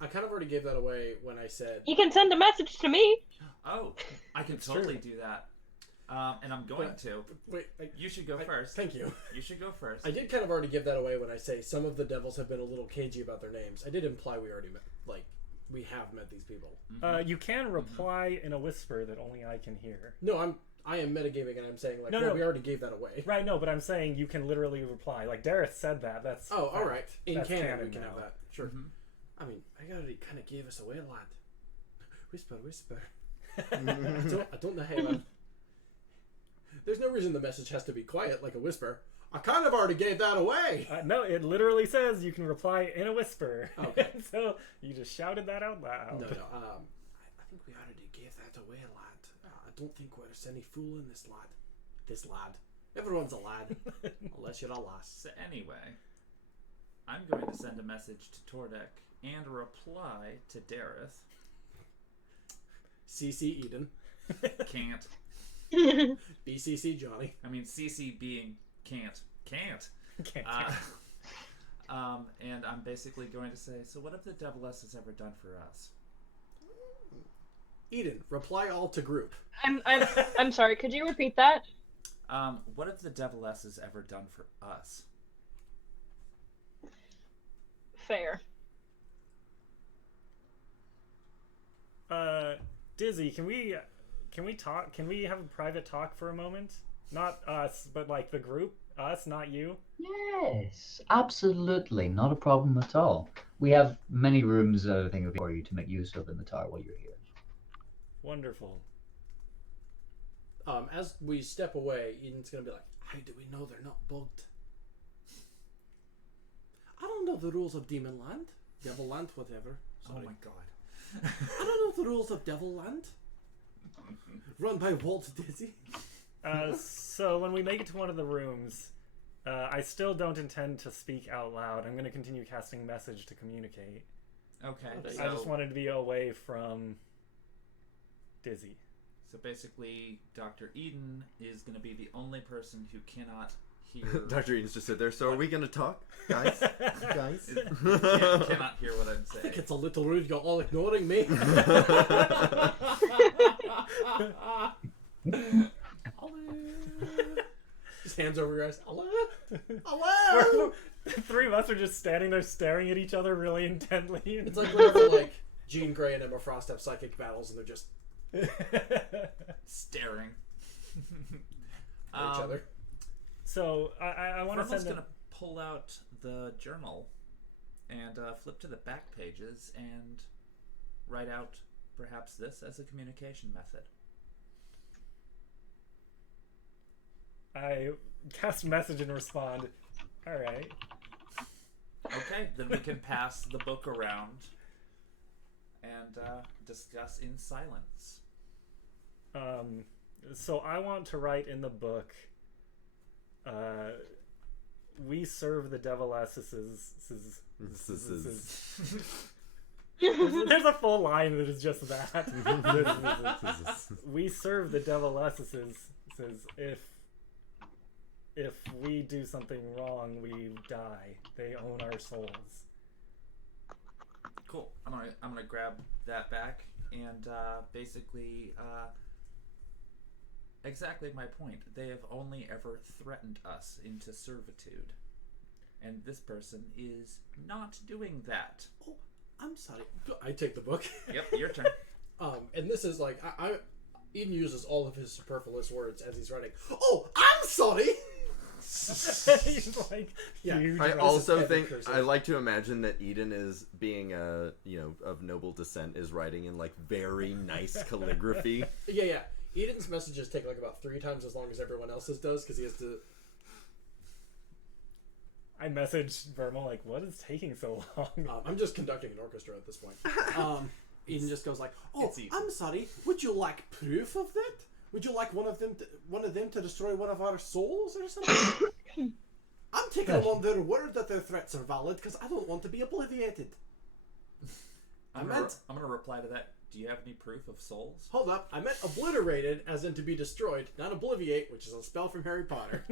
I kind of already gave that away when I said You can send a message to me. Oh, I can It's totally true. do that. And I'm going to. wait. You should go first. Thank you. You should go first. I did kind of already give that away when I say some of the devils have been a little cagey about their names. I did imply we already met, like, we have met these people. You can reply in a whisper that only I can hear. No, I am metagaming and I'm saying like, No. we already gave that away. Right, no, but I'm saying you can literally reply. Like Dareth said that. That's Oh, all right. In That's canon, canon we can now. have that. Sure. Mhm. I mean, I already kind of gave us away, lad. Whisper. I don't know how. There's no reason the message has to be quiet like a whisper. I kind of already gave that away. No, it literally says you can reply in a whisper. Okay. So you just shouted that out loud. No. I think we already gave that away, lad. I don't think there's any fool in this lad. This lad. Everyone's a lad, unless you're a lass. So anyway, I'm going to send a message to Tordek and a reply to Dareth. CC Eden. Can't. BCC Johnny. I mean, CC being can't. Can't. And I'm basically going to say, so what have the Devil S has ever done for us? Eden, reply all to group. I'm sorry. Could you repeat that? What have the Devil S has ever done for us? Fair. Dizzy, can we talk? Can we have a private talk for a moment? Not us, but like the group. Us, not you. Yes, absolutely, not a problem at all. We have many rooms, I think, for you to make use of in the tower while you're here. Wonderful. As we step away, Eden's gonna be like, how do we know they're not bugged? I don't know the rules of Demon Land. Devil Land, whatever. Sorry. Oh my god. I don't know the rules of Devil Land. Run by Walt Disney. So when we make it to one of the rooms, I still don't intend to speak out loud. I'm going to continue casting message to communicate. Okay. I just wanted to be away from Dizzy. So basically, Dr. Eden is going to be the only person who cannot hear. Dr. Eden's just sit there. So are we gonna talk, guys? Guys? Cannot hear what I'm I think saying. it's a little rude you're all ignoring me. His hands over your eyes. Hello? Hello? The three of us are just standing there staring at each other really intently. It's like whenever like Jean Grey and Emma Frost have psychic battles and they're just Staring. at each other. So I want to Vermal's send. gonna pull out the journal and flip to the back pages and write out perhaps this as a communication method. I cast message and respond. All right. Okay, then we can pass the book around and discuss in silence. So I want to write in the book. We serve the devilesses. There's a full line that is just that. We serve the devilesses. If we do something wrong, we die. They own our souls. Cool. I'm gonna grab that back and basically exactly my point. They have only ever threatened us into servitude, and this person is not doing that. Oh, I'm sorry. I take the book. Yep, your turn. And this is like Eden uses all of his superfluous words as he's writing. Oh, I'm sorry. He's like, Yeah, huge. I This is also heavy think cursive. I like to imagine that Eden is being of noble descent is writing in like very nice calligraphy. Yeah. Eden's messages take like about 3 times as long as everyone else's does because he has to. I messaged Vermal like, what is taking so long? I'm just conducting an orchestra at this point. Eden just goes like, "Oh, It's easy. I'm sorry. Would you like proof of that? Would you like one of them to destroy one of our souls or something?" I'm taking them on their word that their threats are valid because I don't want to be obliviated. I'm gonna reply to that. Do you have any proof of souls? Hold up, I meant obliterated as in to be destroyed, not obliviate, which is a spell from Harry Potter.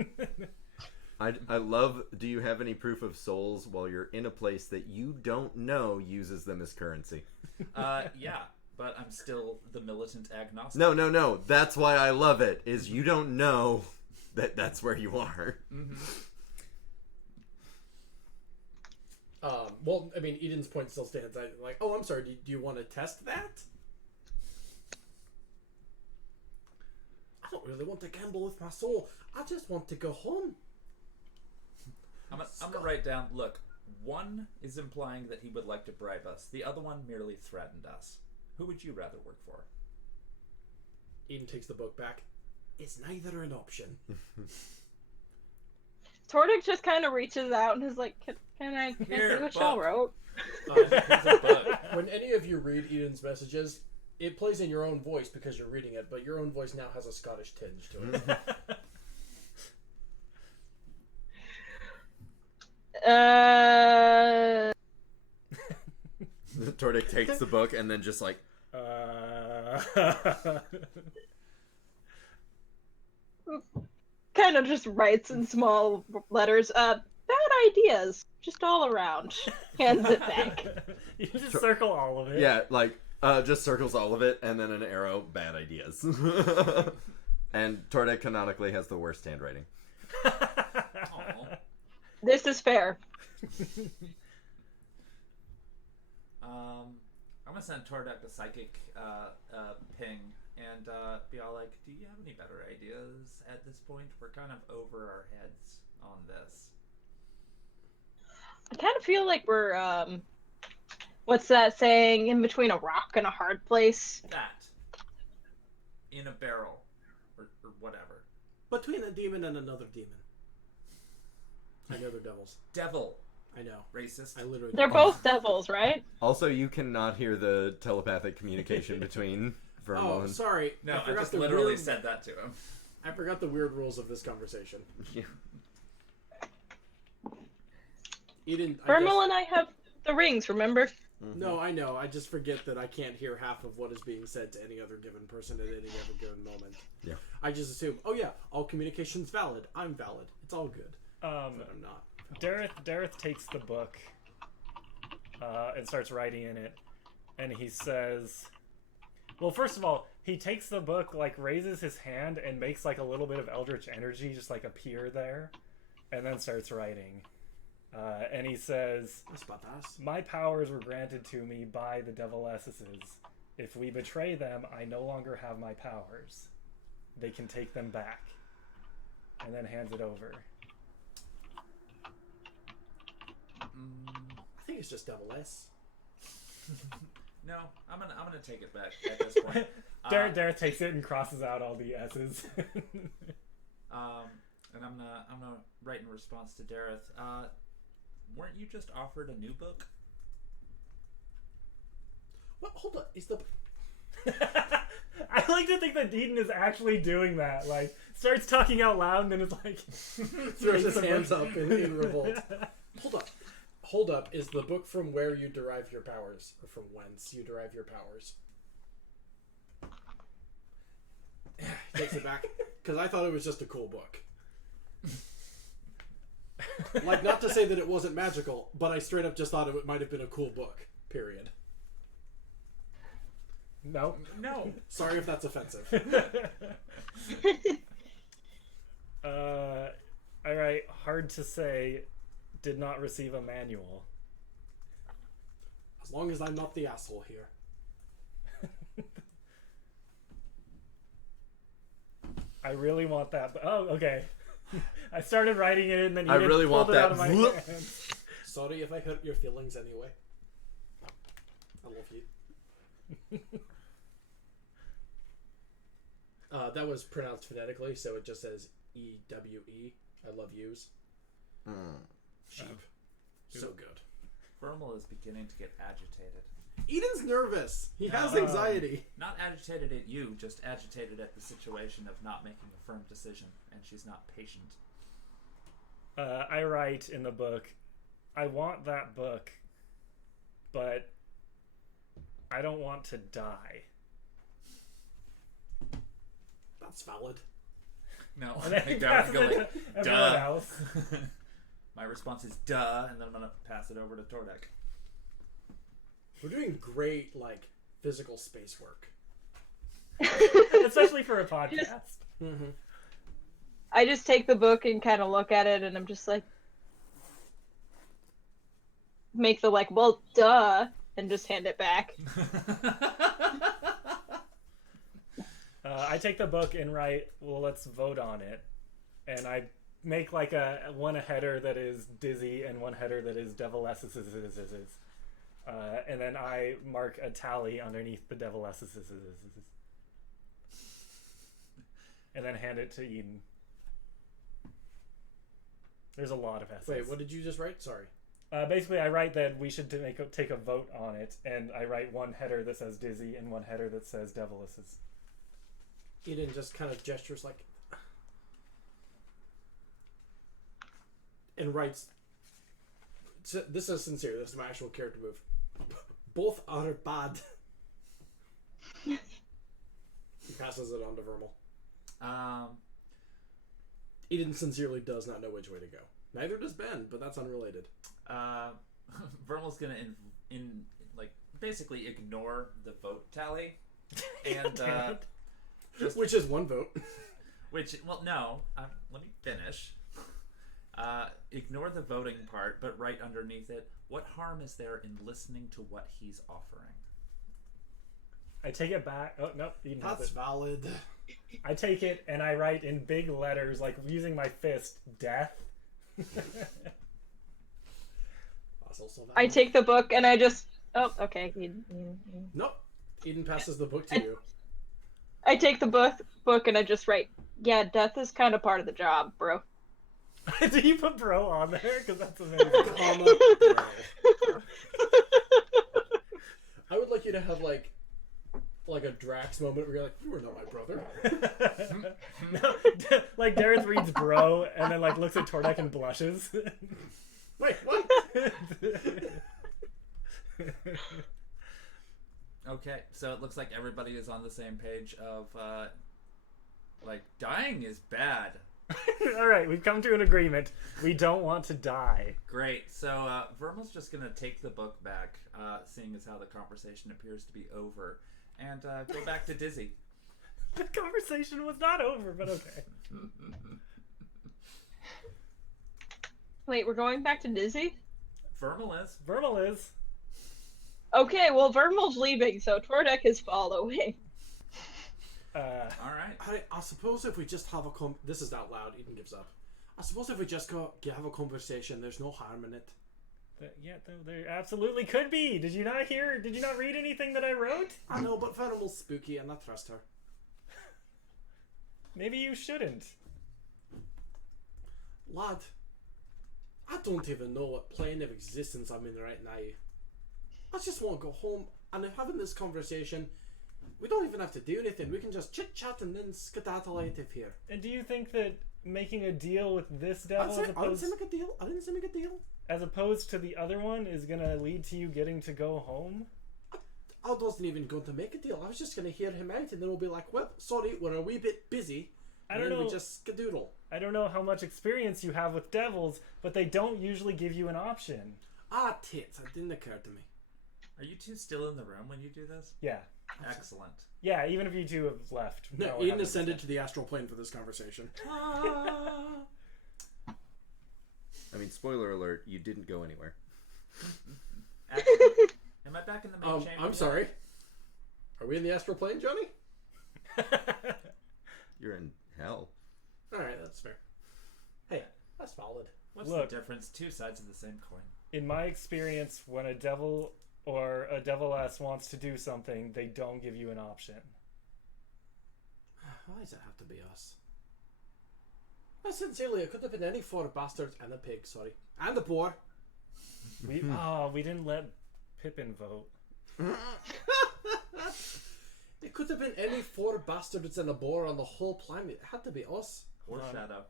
I love. Do you have any proof of souls while you're in a place that you don't know uses them as currency? Yeah, but I'm still the militant agnostic. No. That's why I love it. Is you don't know that's where you are. Mm-hmm. Well, I mean, Eden's point still stands. I'm sorry, do you want to test that? I don't really want to gamble with my soul. I just want to go home. I'm gonna write down. Look, one is implying that he would like to bribe us. The other one merely threatened us. Who would you rather work for? Eden takes the book back. It's neither an option. Tordik just kind of reaches out and is like, can I Here, see what y'all book." wrote? Here's a book. When any of you read Eden's messages, it plays in your own voice because you're reading it, but your own voice now has a Scottish tinge to it. Tordik takes the book and then just like Kind of just writes in small letters, bad ideas, just all around. Hands it back. You just circle all of it. yeah, like just circles all of it and then an arrow. Bad ideas. And Tordik canonically has the worst handwriting. Aw. This is fair. I'm gonna send Tordak a psychic ping and be all like, "Do you have any better ideas at this point? We're kind of over our heads on this." I kind of feel like we're, what's that saying? In between a rock and a hard place. That in a barrel or whatever. Between a demon and another demon. I know they're devils. Devil, I know. racist. I literally. They're both devils, right? Also, you cannot hear the telepathic communication between Vermal Oh, and sorry. No, I forgot just the literally weird- said that to him. I forgot the weird rules of this conversation. Yeah. Eden. Vermal and I have the rings, remember? No, I know. I just forget that I can't hear half of what is being said to any other given person at any given moment. Yeah. I just assume, oh yeah, all communication's valid. I'm valid. It's all good. But I'm not. Dareth takes the book and starts writing in it, and he says, well, first of all, he takes the book, like, raises his hand and makes, like, a little bit of eldritch energy just, like, appear there, and then starts writing. And he says, That's badass. my powers were granted to me by the Devilesses. If we betray them, I no longer have my powers. They can take them back. And then hands it over. I think it's just double S. No, I'm gonna take it back at this point. Dareth takes it and crosses out all the S's. And I'm gonna write in response to Dareth. Weren't you just offered a new book? What? Hold on. Is the I like to think that Eden is actually doing that. Like, starts talking out loud and then it's like... throws his hands up in revolt. Hold up. Is the book from where you derive your powers, or from whence you derive your powers? Takes it back, because I thought it was just a cool book. Like, not to say that it wasn't magical, but I straight up just thought it might have been a cool book. Period. No. No. Sorry if that's offensive. I write, hard to say, did not receive a manual. As long as I'm not the asshole here. I really want that. Oh, okay. I started writing it and then I really want pulled it that. out of my hands. Sorry if I hurt your feelings anyway. I love you. That was pronounced phonetically, so it just says E-W-E. I love yous. Sheep. So good. Vermal is beginning to get agitated. Eden's nervous. He has No. anxiety. Not agitated at you, just agitated at the situation of not making a firm decision, and she's not patient. I write in the book, I want that book, but I don't want to die. That's valid. No, And then I he think Dareth passes go it like, to everyone duh. else. My response is duh, and then I'm gonna pass it over to Tordek. We're doing great, like, physical space work. Especially for a podcast. Mm-hmm. I just take the book and kind of look at it, and I'm just like, make the like, well, duh, and just hand it back. I take the book and write, well, let's vote on it. And I make like one header that is Dizzy and one header that is Devilesses. And then I mark a tally underneath the Devilesses. And then hand it to Eden. There's a lot of S's. Wait, what did you just write? Sorry. Basically, I write that we should take a vote on it, and I write one header that says Dizzy and one header that says Devilesses. Eden just kind of gestures like... and writes... This is sincere. This is my actual character move. Both are bad. He passes it on to Vermal. Eden sincerely does not know which way to go. Neither does Ben, but that's unrelated. Vermal's gonna like basically ignore the vote tally, and just Which is one vote. no. Let me finish. Ignore the voting part, but right underneath it, what harm is there in listening to what he's offering? I take it back. Oh, no, Eden has That's it. valid. I take it and I write in big letters, like using my fist, death. That's also valid. I take the book and I just, oh, okay. Nope. Eden passes the book to you. I take the book and I just write, yeah, death is kind of part of the job, bro. Do you put bro on there? Because that's amazing. Comma, bro. I would like you to have like a Drax moment where you're like, you are not my brother. No, like Dareth reads bro and then like looks at Tordek and blushes. Wait, what? Okay, so it looks like everybody is on the same page of, dying is bad. All right, we've come to an agreement. We don't want to die. Great. So Vermal's just going to take the book back, seeing as how the conversation appears to be over, and go back to Dizzy. The conversation was not over, but okay. Wait, we're going back to Dizzy? Vermal is. Vermal is. Okay, well, Vermal's leaving, so Tordek is following. All right. I suppose if we just have a this is out loud. Eden gives up. I suppose if we just have a conversation, there's no harm in it. Yeah, there absolutely could be. Did you not hear? Did you not read anything that I wrote? I know, but Vermal's spooky, and I trust her. Maybe you shouldn't. Lad, I don't even know what plane of existence I'm in right now. I just want to go home, and if having this conversation, we don't even have to do anything. We can just chit-chat and then skedaddle out of here. And do you think that making a deal with this I devil didn't say make a deal. I didn't say make a deal. as opposed to the other one is gonna lead to you getting to go home? I wasn't even going to make a deal. I was just going to hear him out, and then we'll be like, well, sorry, we're a wee bit busy. I And don't then know. we just skedoodle. I don't know how much experience you have with devils, but they don't usually give you an option. Ah, tits. It didn't occur to me. Are you two still in the room when you do this? Yeah. Excellent. Yeah, even if you two have left. No, it Eden happens. ascended to the astral plane for this conversation. I mean, spoiler alert, you didn't go anywhere. Excellent. Am I back in the main chamber? I'm yet? sorry. Are we in the astral plane, Johnny? You're in hell. Alright, that's fair. Hey, that's valid. What's Look. the difference? Two sides of the same coin. In my experience, when a devil or a devil-ass wants to do something, they don't give you an option. Why does it have to be us? Sincerely, it could have been any four bastards and a pig, sorry. And a boar. We we didn't let Pippin vote. It could have been any four bastards and a boar on the whole planet. It had to be us. Or Shadow.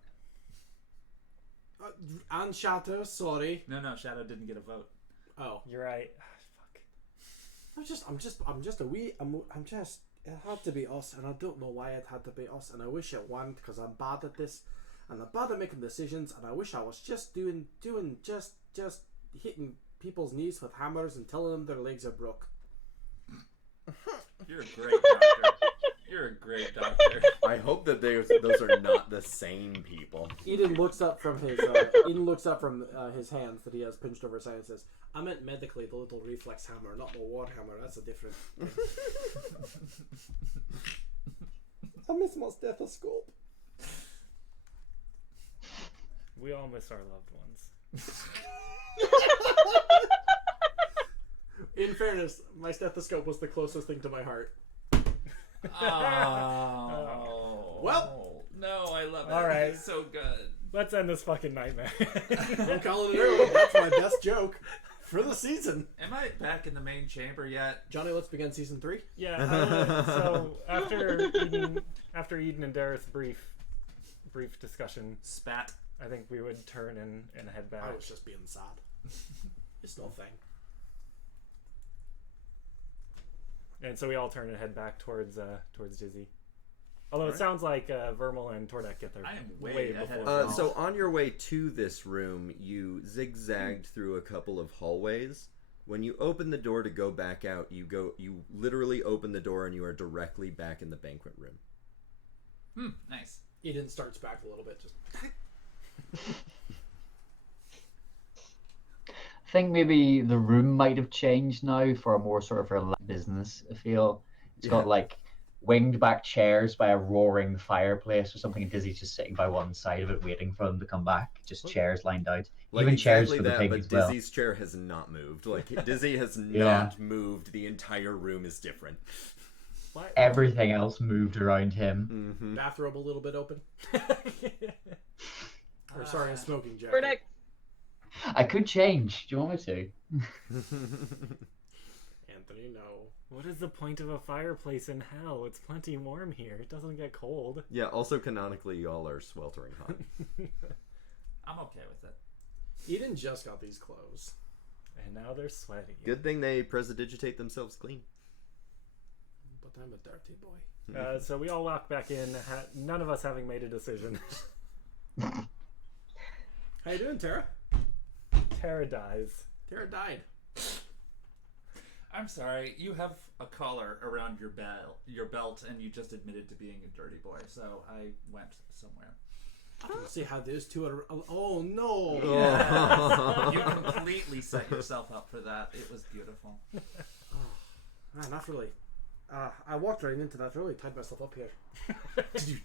And Shadow, sorry. No, Shadow didn't get a vote. Oh. You're right. Fuck. It had to be us, and I don't know why it had to be us, and I wish it wasn't, because I'm bad at this, and I'm bad at making decisions, and I wish I was just just hitting people's knees with hammers and telling them their legs are broke. You're a great doctor. You're a great doctor. I hope that those are not the same people. Eden looks up from his his hands that he has pinched over his side and says, I meant medically the little reflex hammer, not the war hammer. That's a different thing. I miss my stethoscope. We all miss our loved ones. In fairness, my stethoscope was the closest thing to my heart. Oh. Well. No, I love it. All right. It's so good. Let's end this fucking nightmare. I'm calling it early. That's my best joke for the season. Am I back in the main chamber yet? Johnny, let's begin season 3. Yeah. So after Eden and Dareth's brief discussion, Spat. I think we would turn and head back. I was just being sad. It's no thing. And so we all turn and head back towards Dizzy. Although it sounds like Vermal and Tordek get there I am way ahead before. of So on your way to this room, you zigzagged through a couple of hallways. When you open the door to go back out, you literally open the door and you are directly back in the banquet room. Nice. Eden starts back a little bit. Just I think maybe the room might have changed now for a more sort of relaxed business feel. It's got like winged back chairs by a roaring fireplace or something, and Dizzy's just sitting by one side of it waiting for them to come back. Just chairs lined out. Even chairs for the pig but as well. Dizzy's chair has not moved. Like Dizzy has not moved. The entire room is different. Everything else moved around him. Mm-hmm. bathrobe a little bit open. Or sorry, a smoking jacket. Tordek, I could change. Do you want me to? Anthony, no. What is the point of a fireplace in hell? It's plenty warm here. It doesn't get cold. Yeah, also canonically, y'all are sweltering hot. I'm okay with it. Eden just got these clothes. And now they're sweaty. Good thing they prestidigitate themselves clean. But I'm a dirty boy. So we all walk back in, none of us having made a decision. How you doing, Tara? Tara dies. Tara died. I'm sorry, you have a collar around your belt, and you just admitted to being a dirty boy, so I went somewhere. I don't see how those two are. Oh no! Yes. You completely set yourself up for that. It was beautiful. Not really. I walked right into that. Really tied myself up here. Anyway,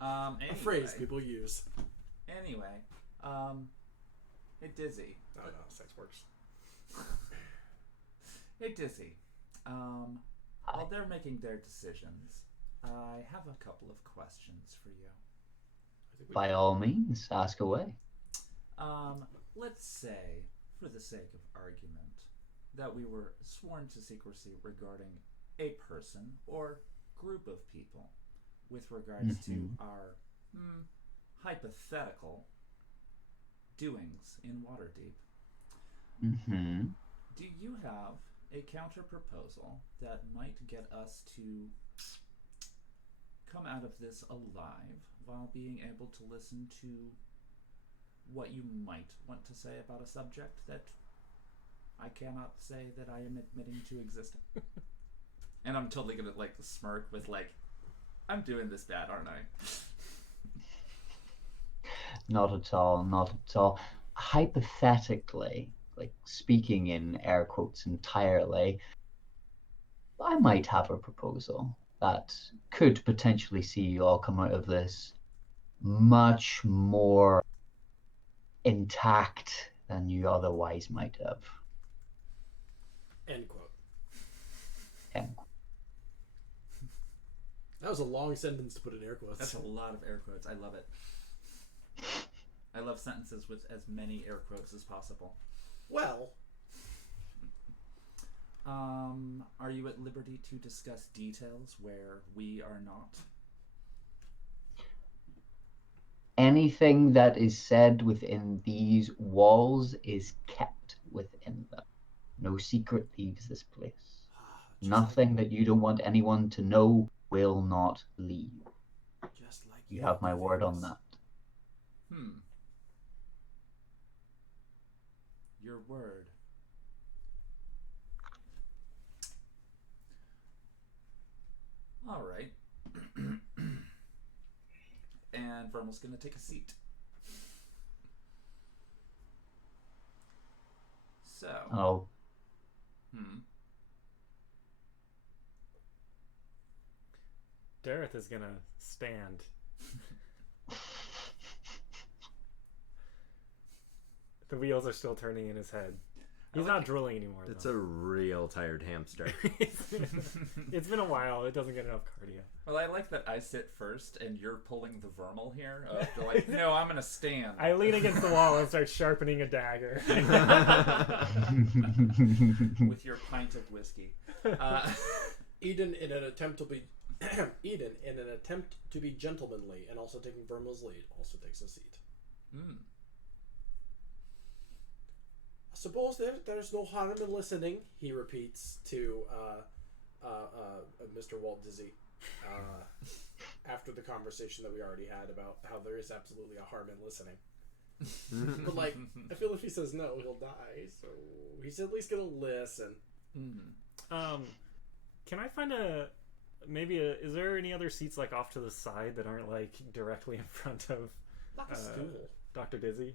A phrase people use. Anyway, hey Dizzy. Oh no, sex works. Hey Dizzy. While they're making their decisions, I have a couple of questions for you. By all means, ask away. Let's say, for the sake of argument, that we were sworn to secrecy regarding a person or group of people with regards to our hypothetical doings in Waterdeep. Mm-hmm. Do you have a counter proposal that might get us to come out of this alive while being able to listen to what you might want to say about a subject that I cannot say that I am admitting to existing? And I'm totally gonna like smirk with like, I'm doing this bad, aren't I? Not at all, not at all. Hypothetically, like speaking in air quotes entirely, I might have a proposal that could potentially see you all come out of this much more intact than you otherwise might have. End quote. End. That was a long sentence to put in air quotes. That's a lot of air quotes. I love it. I love sentences with as many air quotes as possible. Well, are you at liberty to discuss details where we are not? Anything that is said within these walls is kept within them. No secret leaves this place. Nothing that you don't want anyone to know will not leave. Just like You have my word on that. Your word. All right. And Vermal's gonna take a seat. So. Oh, Dareth is gonna stand. The wheels are still turning in his head. He's not drooling anymore. It's though. a real tired hamster. It's been a while. It doesn't get enough cardio. Well, I like that I sit first and you're pulling the Vermal here. They're like, no, I'm gonna stand. I lean against the wall and start sharpening a dagger. With your pint of whiskey. Eden, in an attempt to be gentlemanly and also taking Vermal's lead, also takes a seat. I suppose there's no harm in listening, he repeats to Mr. Walt Dizzy after the conversation that we already had about how there is absolutely a harm in listening. But like, I feel if he says no, he'll die, so he's at least gonna listen. Can I find is there any other seats like off to the side that aren't like directly in front of Like a stool. Dr. Dizzy?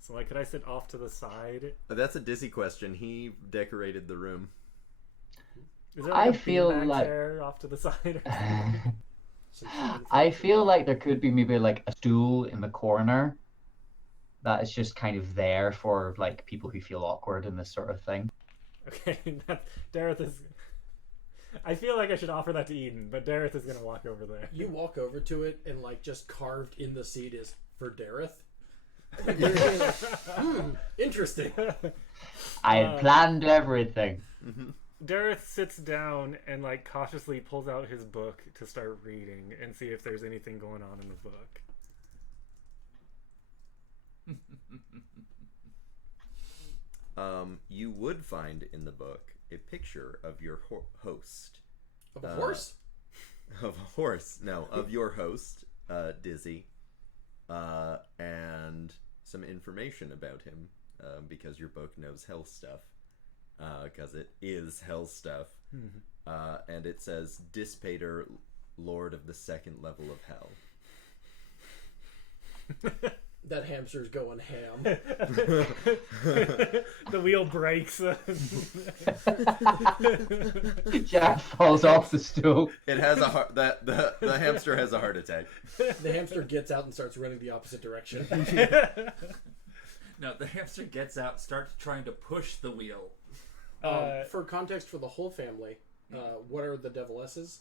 So like, could I sit off to the side? That's a Dizzy question. He decorated the room. Is there I a feel beanbag like- chair off to the side? I feel like there could be maybe like a stool in the corner that is just kind of there for like people who feel awkward in this sort of thing. Okay, Dareth is. I feel like I should offer that to Eden, but Dareth is gonna walk over there. You walk over to it, and like just carved in the seat is for Dareth. Interesting. I had planned everything. Dareth sits down and like cautiously pulls out his book to start reading and see if there's anything going on in the book. You would find in the book a picture of your host. Of a horse? Of a horse. No, of your host, Dizzy. And some information about him, because your book knows hell stuff. Because it is hell stuff. And it says, Dispater, Lord of the second level of hell. That hamster's going ham. The wheel breaks. Jack falls off the stool. It has a heart. The hamster has a heart attack. The hamster gets out and starts running the opposite direction. No, the hamster gets out, starts trying to push the wheel. For context for the whole family, what are the Devilesses?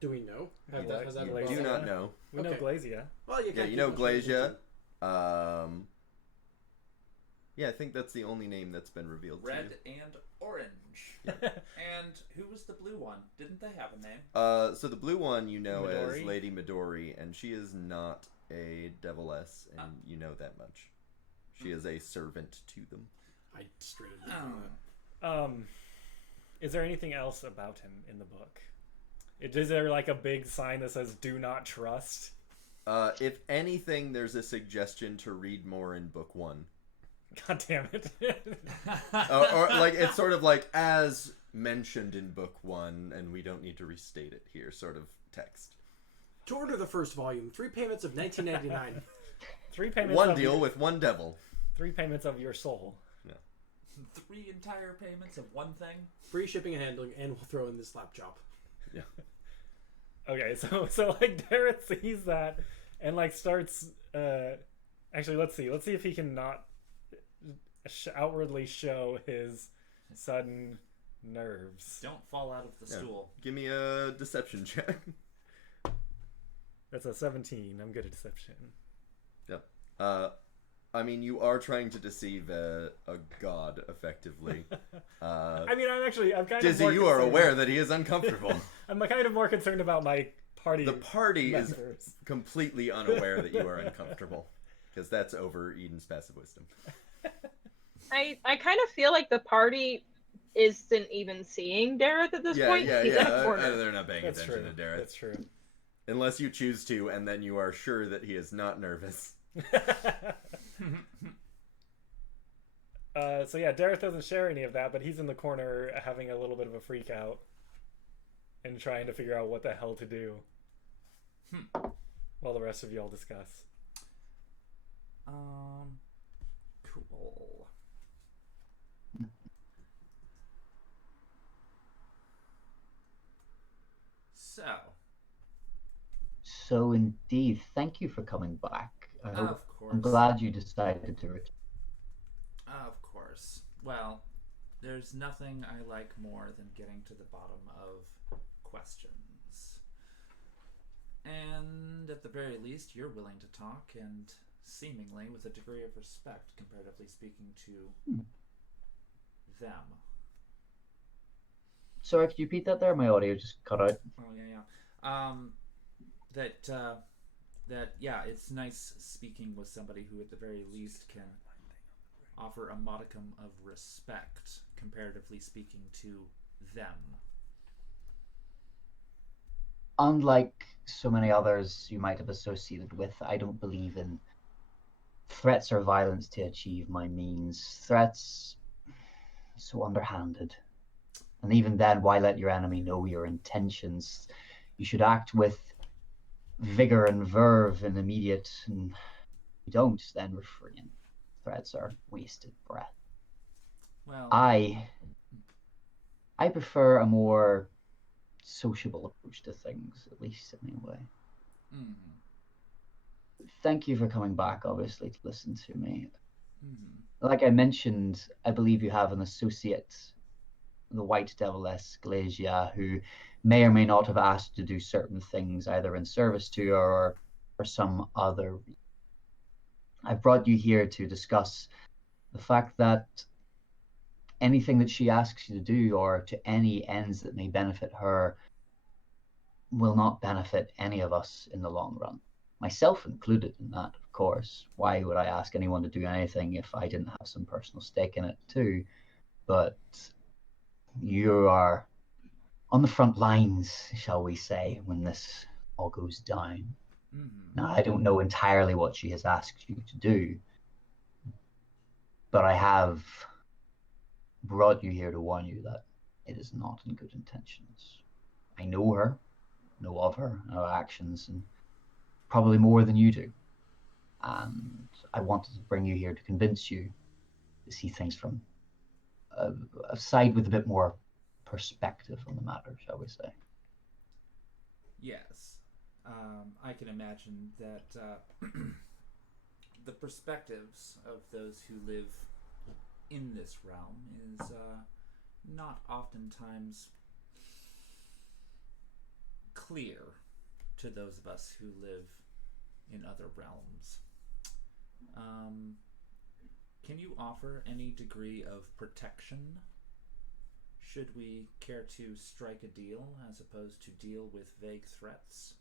Do we know? Has that You been do brought not up? know. We know Okay. Glazia. Well, Yeah, you know Glacia. Yeah, I think that's the only name that's been revealed Red to you. and orange. And who was the blue one? Didn't they have a name? So the blue one you know as Midori? Lady Midori, and she is not a Deviless, and you know that much. She is a servant to them. I straight up didn't know that. Is there anything else about him in the book? Is there like a big sign that says "Do not trust"? If anything, there's a suggestion to read more in book 1. God damn it! Or like it's sort of like as mentioned in book 1, and we don't need to restate it here. Sort of text. To order the first volume, 3 payments of $19.99. 3 payments. One of deal your, with one devil. 3 payments of your soul. 3 entire payments of one thing? Free shipping and handling, and we'll throw in this slap chop. Yeah. Okay, so like Dareth sees that and like starts. Actually, let's see if he can not outwardly show his sudden nerves. Don't fall out of the Yeah. stool. Give me a deception check. That's a 17. I'm good at deception. Yep. I mean, you are trying to deceive a god, effectively. I mean, I'm kind Dizzy, of more you are concerned- aware that he is uncomfortable. I'm kind of more concerned about my party. The party is members. completely unaware that you are uncomfortable. Because that's over Eden's passive wisdom. I kind of feel like the party isn't even seeing Dareth at this point. He's in a corner. They're not paying That's attention true. to Dareth. That's true. Unless you choose to, and then you are sure that he is not nervous. So yeah, Dareth doesn't share any of that, but he's in the corner having a little bit of a freak out and trying to figure out what the hell to do. While the rest of y'all discuss. Cool. So indeed, thank you for coming back. I hope, Of course. I'm glad you decided to return. Of course. Well, there's nothing I like more than getting to the bottom of questions. And at the very least, you're willing to talk, and seemingly with a degree of respect, comparatively speaking, to them. Sorry, could you repeat that there? My audio just cut out. Oh yeah. That it's nice speaking with somebody who at the very least can offer a modicum of respect, comparatively speaking, to them. Unlike so many others you might have associated with, I don't believe in threats or violence to achieve my means. Threats so underhanded. And even then, why let your enemy know your intentions? You should act with vigor and verve and immediate, and if you don't, then refrain. Threats are wasted breath. Well, I prefer a more sociable approach to things, at least anyway. mhm, Thank you for coming back, obviously, to listen to me. mhm. Like I mentioned, I believe you have an associate, the White Deviless Glacia, who may or may not have asked to do certain things, either in service to you or for some other reason. I've brought you here to discuss the fact that anything that she asks you to do, or to any ends that may benefit her, will not benefit any of us in the long run. myself included in that, of course. Why would I ask anyone to do anything if I didn't have some personal stake in it too? But you are on the front lines, shall we say, when this all goes down. Now, I don't know entirely what she has asked you to do, but I have brought you here to warn you that it is not in good intentions. I know her, know of her, know her actions, and probably more than you do. And I wanted to bring you here to convince you to see things from a side with a bit more perspective on the matter, shall we say. Yes. I can imagine that the perspectives of those who live in this realm is not oftentimes clear to those of us who live in other realms. Can you offer any degree of protection should we care to strike a deal as opposed to deal with vague threats?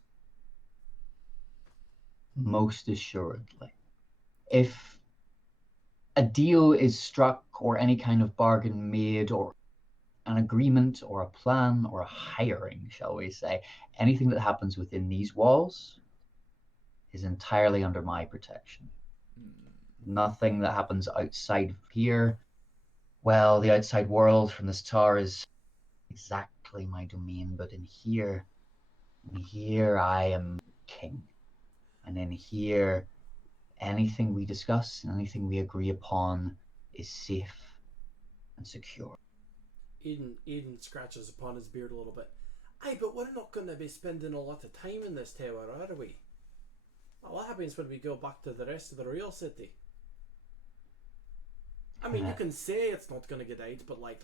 Most assuredly. If a deal is struck or any kind of bargain made or an agreement or a plan or a hiring, shall we say, anything that happens within these walls is entirely under my protection. Nothing that happens outside of here, well, the outside world from this tower is exactly my domain, but in here I am king. And in here, anything we discuss and anything we agree upon is safe and secure. Eden scratches upon his beard a little bit. Aye, but we're not going to be spending a lot of time in this tower, are we? What happens when we go back to the rest of the real city? I mean, you can say it's not going to get out, but like,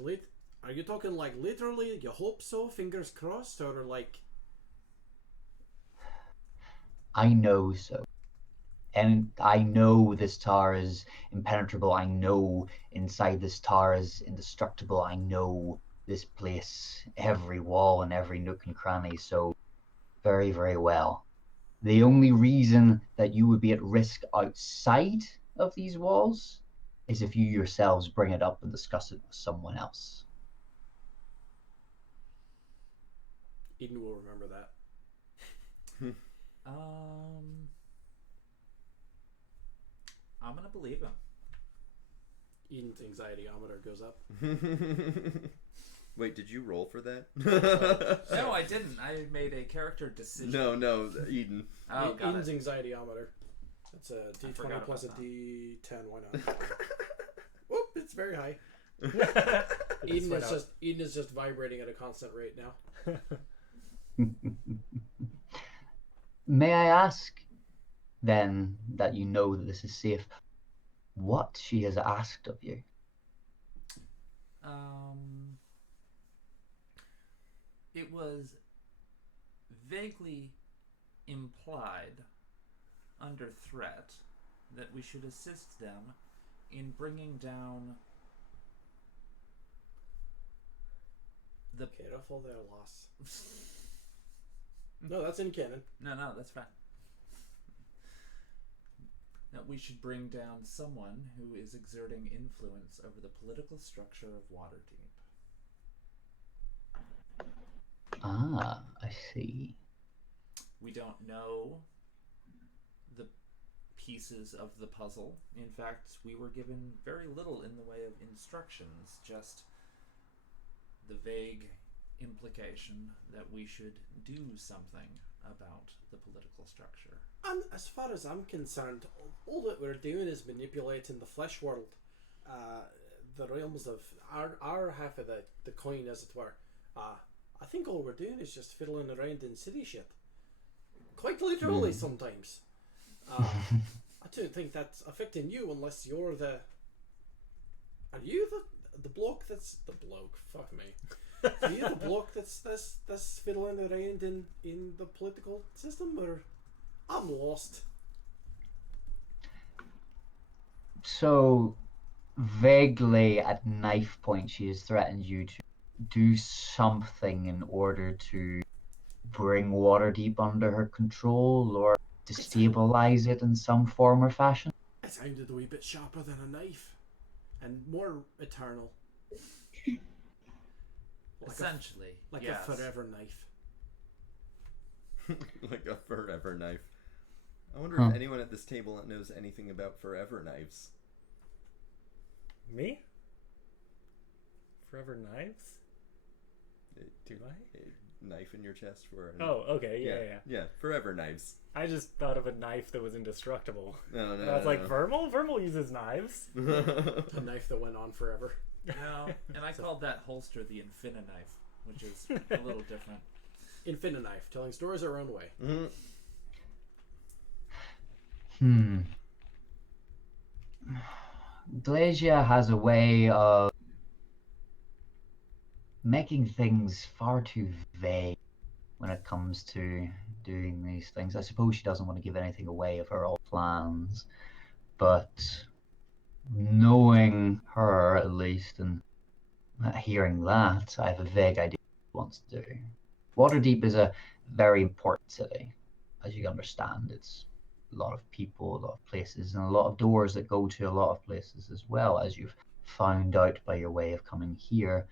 are you talking like literally, you hope so, fingers crossed, or like... I know so. And I know this tower is impenetrable. I know inside this tower is indestructible. I know this place, every wall and every nook and cranny, so very, very well. The only reason that you would be at risk outside of these walls is if you yourselves bring it up and discuss it with someone else. Eden will remember that. I'm gonna believe him. Eden's anxiety-ometer goes up. Wait, did you roll for that? No, I didn't. I made a character decision. No, Eden. Oh, got Eden's it. anxiety-ometer. It's a forgot D20 plus a about that. D10. Why not? Whoop! It's very high. Eden Eden is just vibrating at a constant rate now. May I ask, then, that you know that this is safe, what she has asked of you? It was vaguely implied under threat that we should assist them in bringing down the... Careful there, loss. No, that's in canon. No, that's fine. That we should bring down someone who is exerting influence over the political structure of Waterdeep. Ah, I see. We don't know the pieces of the puzzle. In fact, we were given very little in the way of instructions, just the vague implication that we should do something about the political structure. And as far as I'm concerned, all that we're doing is manipulating the flesh world, the realms of our half of the coin, as it were. I think all we're doing is just fiddling around in city shit. Quite literally sometimes. I don't think that's affecting you unless you're the... Are you the bloke that's... The bloke, fuck me. Are you the bloke that's fiddling around in the political system, or... I'm lost. So, vaguely at knife point, she has threatened you to do something in order to bring Waterdeep under her control, or destabilize it in some form or fashion? It sounded a wee bit sharper than a knife, and more eternal. Essentially, Like yes. a forever knife. Like a forever knife. I wonder Huh. if anyone at this table knows anything about forever knives. Me? Forever knives? Do I? A knife in your chest for Oh, okay, yeah. Yeah, forever knives. I just thought of a knife that was indestructible. No, And I was like, Vermal? Vermal uses knives. A knife that went on forever. No, and I called that holster the Infiniknife, which is a little different. Infiniknife, telling stories our own way. Mhm. Glacia has a way of making things far too vague when it comes to doing these things. I suppose she doesn't want to give anything away of her old plans, but knowing her at least and hearing that, I have a vague idea what she wants to do. Waterdeep is a very important city, as you understand. It's a lot of people, a lot of places, and a lot of doors that go to a lot of places as well, as you've found out by your way of coming here.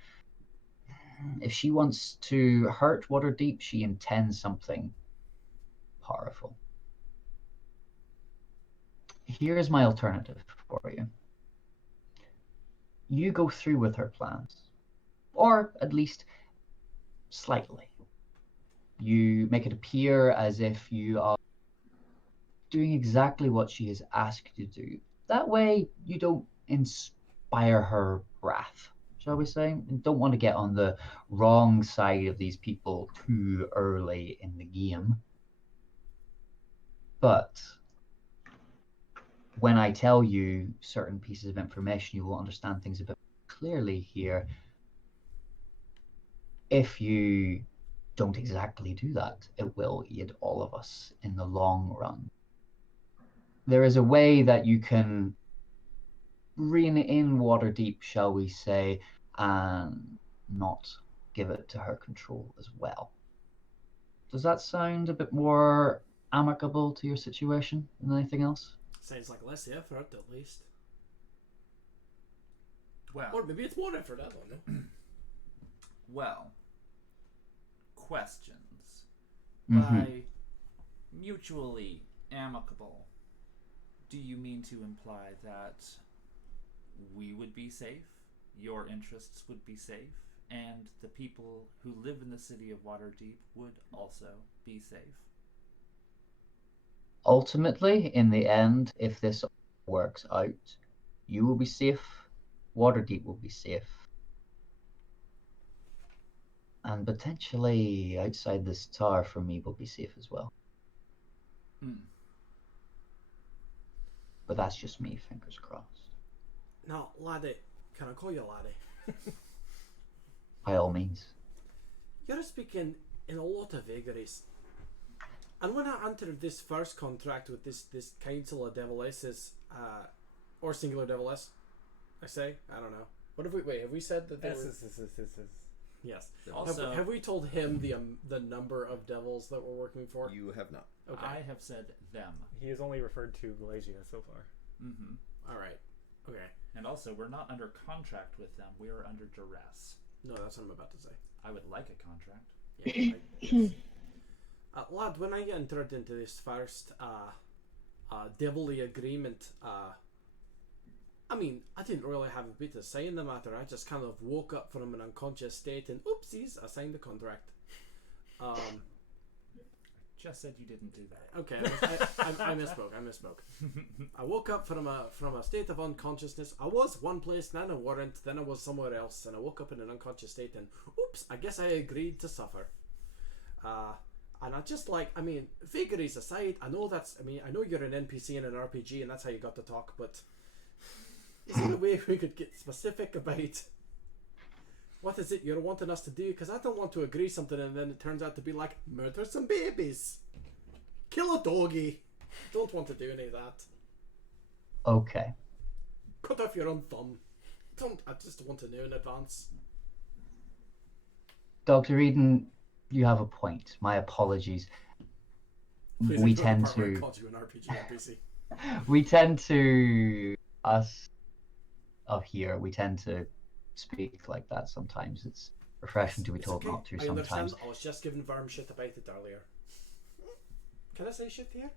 If she wants to hurt Waterdeep, she intends something powerful. Here's my alternative for you. You go through with her plans, or at least slightly. You make it appear as if you are doing exactly what she has asked you to do. That way, you don't inspire her wrath, shall we say? And don't want to get on the wrong side of these people too early in the game. But when I tell you certain pieces of information, you will understand things a bit clearly here. If you don't exactly do that, it will aid all of us in the long run. There is a way that you can rein in Waterdeep, shall we say, and not give it to her control as well. Does that sound a bit more amicable to your situation than anything else? Sounds like less effort, at least. Well, Or maybe it's more effort, I don't know. well, questions. Mhm. By mutually amicable, do you mean to imply that we would be safe, your interests would be safe, and the people who live in the city of Waterdeep would also be safe? Ultimately, in the end, if this works out, you will be safe, Waterdeep will be safe, and potentially outside this tower for me will be safe as well. But that's just me, fingers crossed. Now, laddie, can I call you laddie? By all means. You're speaking in a lot of vagaries. And when I entered this first contract with this Council of Devilesses, or Singular Deviless, I say, I don't know. What have we said that they were? Yes. Also, Have we told him the number of devils that we're working for? You have not. Okay. I have said them. He has only referred to Glacia so far. Mm-hmm. All right. Okay. And also, we're not under contract with them. We are under duress. No, that's what I'm about to say. I would like a contract. Yeah, right. Lad, when I entered into this first devilly agreement, I mean, I didn't really have a bit to say in the matter. I just kind of woke up from an unconscious state and oopsies, I signed the contract. Just said you didn't do that. Okay, I misspoke. I woke up from a state of unconsciousness. I was one place, then I weren't, then I was somewhere else, and I woke up in an unconscious state and oops, I guess I agreed to suffer. And I just vagaries aside, I know you're an NPC in an RPG and that's how you got to talk, but is there a way we could get specific about what is it you're wanting us to do? Because I don't want to agree something and then it turns out to be like, murder some babies, kill a doggy. Don't want to do any of that. Okay. Cut off your own thumb. I just want to know in advance. Dr. Eden, you have a point. My apologies. Please we ignore the tend part where I to called you an RPG NPC. we tend to us up here. We tend to speak like that sometimes. It's refreshing to be It's told okay. not to I understand. sometimes. I was just giving Varm shit about it earlier. Can I say shit here?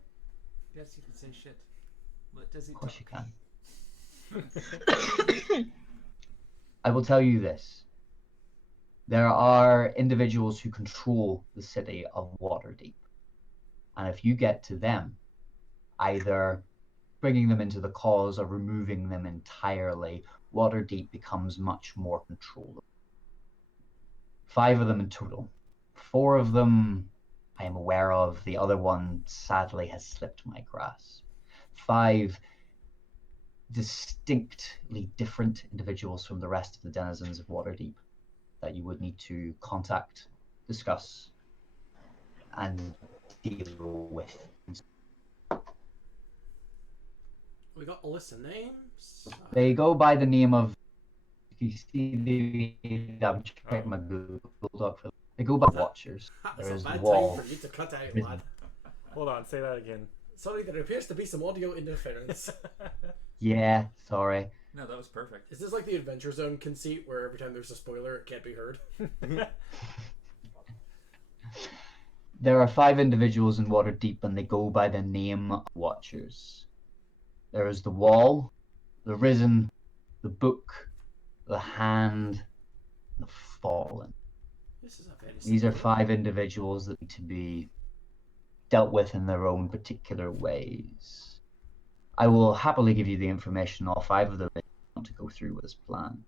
Yes, you can say shit. What does he Of course talk? you can. I will tell you this. There are individuals who control the city of Waterdeep. And if you get to them, either bringing them into the cause or removing them entirely, Waterdeep becomes much more controllable. 5 of them in total. 4 of them I am aware of. The other one sadly has slipped my grasp. 5 distinctly different individuals from the rest of the denizens of Waterdeep that you would need to contact, discuss, and deal with. We got a list of names. They go by the name of. You see I'm checking my Google Doc for. They go by Watchers. That's There a is the bad wall. time for you to cut out, Risen. lad. Hold on, say that again. Sorry, there appears to be some audio interference. Yeah, sorry. No, that was perfect. Is this like the Adventure Zone conceit where every time there's a spoiler, it can't be heard? There are 5 individuals in Waterdeep, and they go by the name Watchers. There is the Wall, the Risen, the Book, the Hand, the Fallen. This is a very These are simple 5 individuals that need to be dealt with in their own particular ways. I will happily give you the information on all 5 of them if you want to go through with this plan.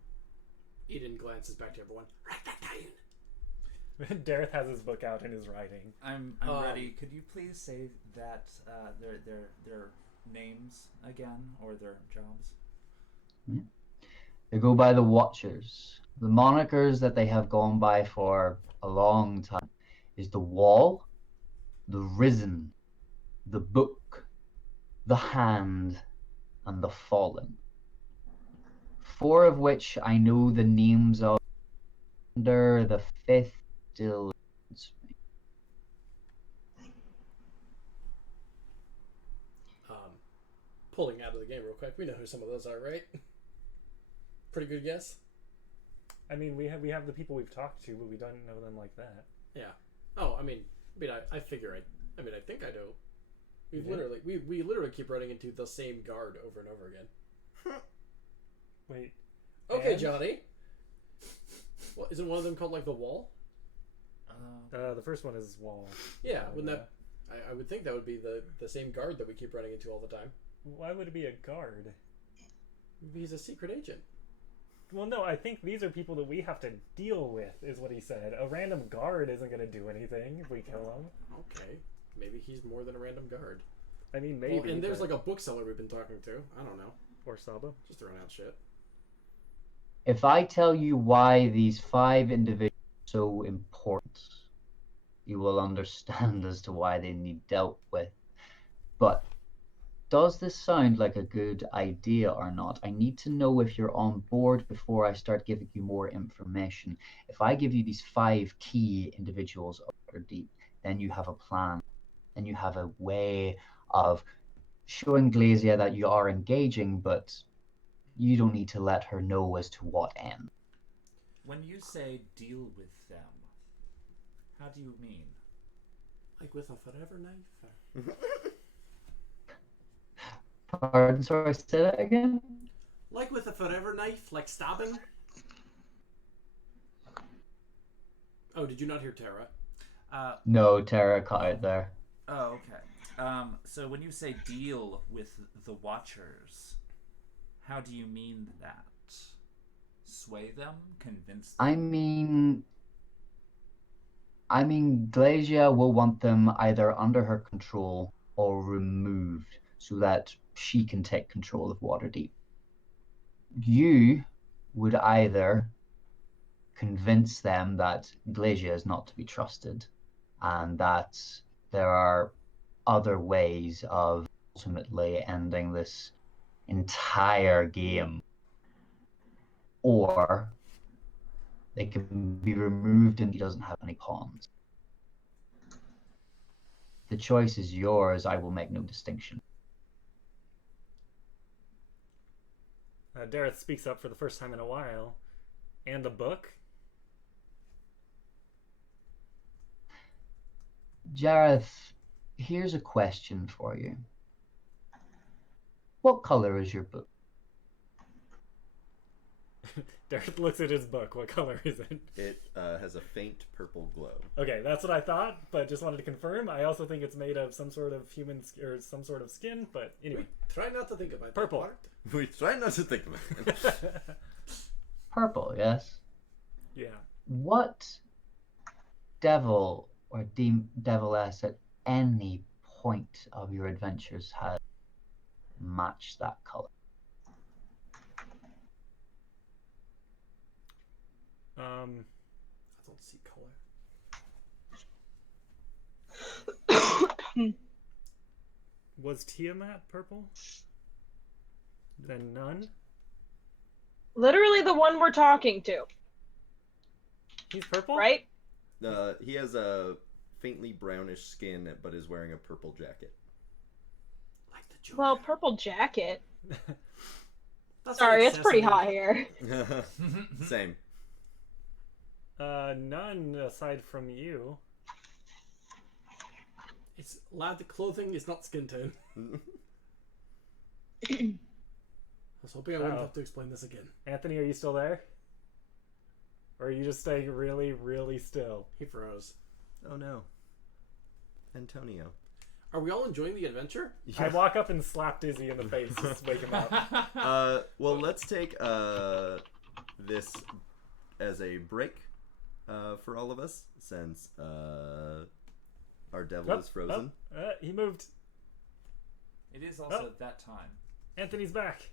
Eden glances back to everyone. Write that down. Dareth has his book out and is writing. I'm ready. Could you please say that their names again or their jobs? They go by the Watchers. The monikers that they have gone by for a long time is the Wall, the Risen, the Book, the Hand, and the Fallen. 4 of which I know the names of. Under the 5th still. Pulling out of the game real quick. We know who some of those are, right? Pretty good guess. I mean, we have the people we've talked to, but we don't know them like that. Yeah. Oh, I figure I think I know. We've literally we literally keep running into the same guard over and over again. Wait. Okay, And? Johnny. Well, isn't one of them called like the Wall? The first one is Wall. Yeah, wouldn't that? I would think that would be the same guard that we keep running into all the time. Why would it be a guard? He's a secret agent. Well, no, I think these are people that we have to deal with, is what he said. A random guard isn't going to do anything if we kill him. Okay, maybe he's more than a random guard. I mean, maybe. Well, and there's but- like a bookseller we've been talking to. I don't know. Or Saba. Just throwing out shit. If I tell you why these 5 individuals are so important, you will understand as to why they need dealt with. But does this sound like a good idea or not? I need to know if you're on board before I start giving you more information. If I give you these 5 key individuals over deep, then you have a plan, and you have a way of showing Glacia that you are engaging, but you don't need to let her know as to what end. When you say deal with them, how do you mean? Like with a forever knife. Pardon, sorry, say that again? Like with a forever knife, like stabbing. Oh, did you not hear Tara? No, Tara cut out there. Oh, okay. So when you say deal with the Watchers, how do you mean that? Sway them? Convince them? I mean, Glacia will want them either under her control or removed so that she can take control of Waterdeep. You would either convince them that Glacia is not to be trusted and that there are other ways of ultimately ending this entire game, or they can be removed and he doesn't have any pawns. The choice is yours. I will make no distinction. Dareth speaks up for the first time in a while. And the book? Jareth, here's a question for you. What color is your book? Dareth looks at his book. What color is it? It has a faint purple glow. Okay, that's what I thought, but just wanted to confirm. I also think it's made of some sort of human or some sort of skin, but anyway. Try not to think about Purple. that part. We try not to think about it. Purple, yes. Yeah. What devil or deviless at any point of your adventures has matched that color? I don't see color. Was Tiamat purple? Then none? Literally the one we're talking to, He's purple? right? He has a faintly brownish skin, but is wearing a purple jacket. Like the Joker. Well, purple jacket. That's Sorry, like it's pretty Sesame. hot here. Same. None aside from you. It's lad. The clothing is not skin tone. I was hoping I wouldn't Oh. have to explain this again. Anthony, are you still there? Or are you just staying really, really still? He froze. Oh no. Antonio. Are we all enjoying the adventure? I walk up and slap Dizzy in the face to wake him up. Well, let's take this as a break for all of us, since our devil is frozen. He moved. It is also that time. Anthony's back.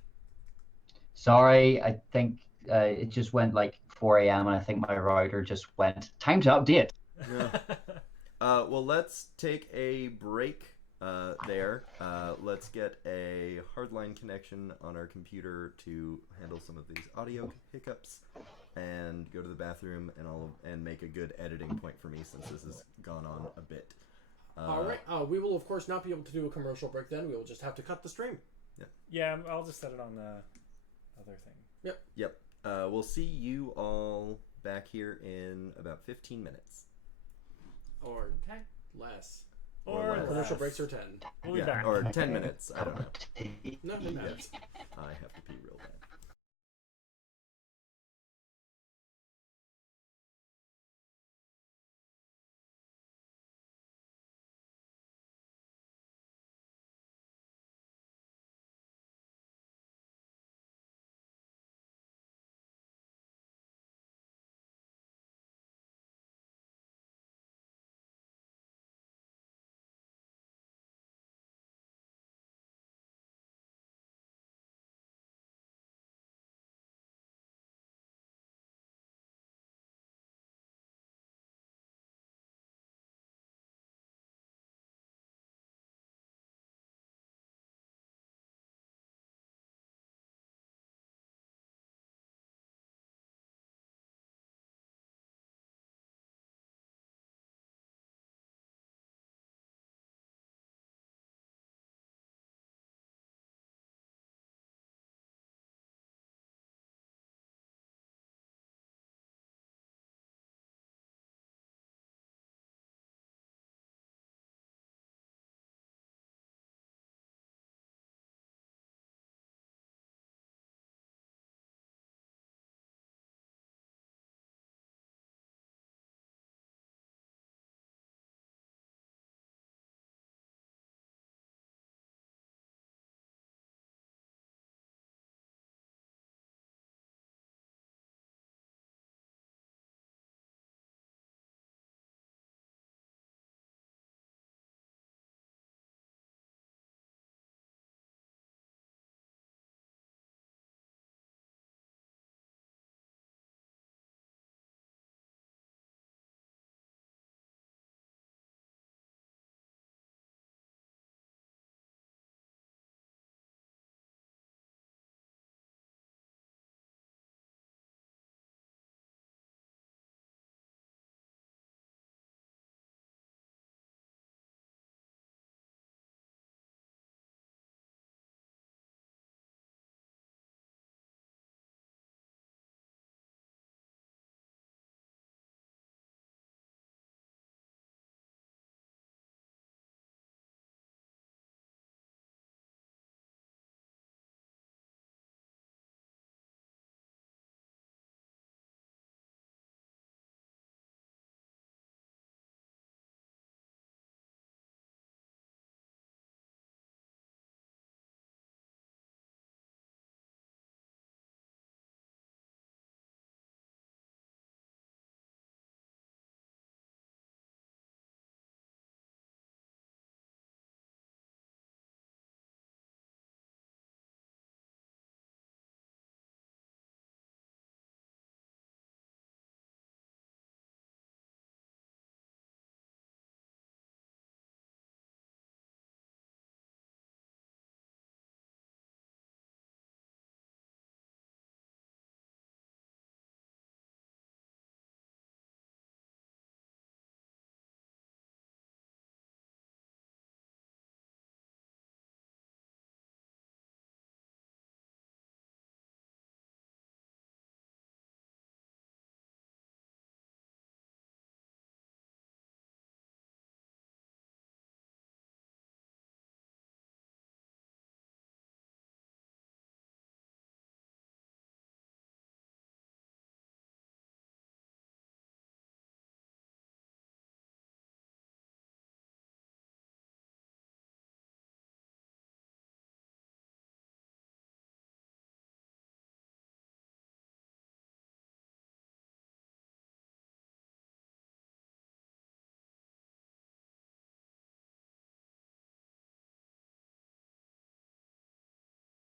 Sorry, I think it just went like 4 a.m. and I think my router just went, time to update. Well, let's take a break there. Let's get a hardline connection on our computer to handle some of these audio hiccups, and go to the bathroom and make a good editing point for me, since this has gone on a bit. All right. We will of course not be able to do a commercial break. Then we will just have to cut the stream. Yeah, I'll just set it on the other thing. Yep. We'll see you all back here in about 15 minutes. Or Okay. less. Or less. Commercial breaks are 10. We'll be back. Or 10 minutes. I don't know. No, no matters.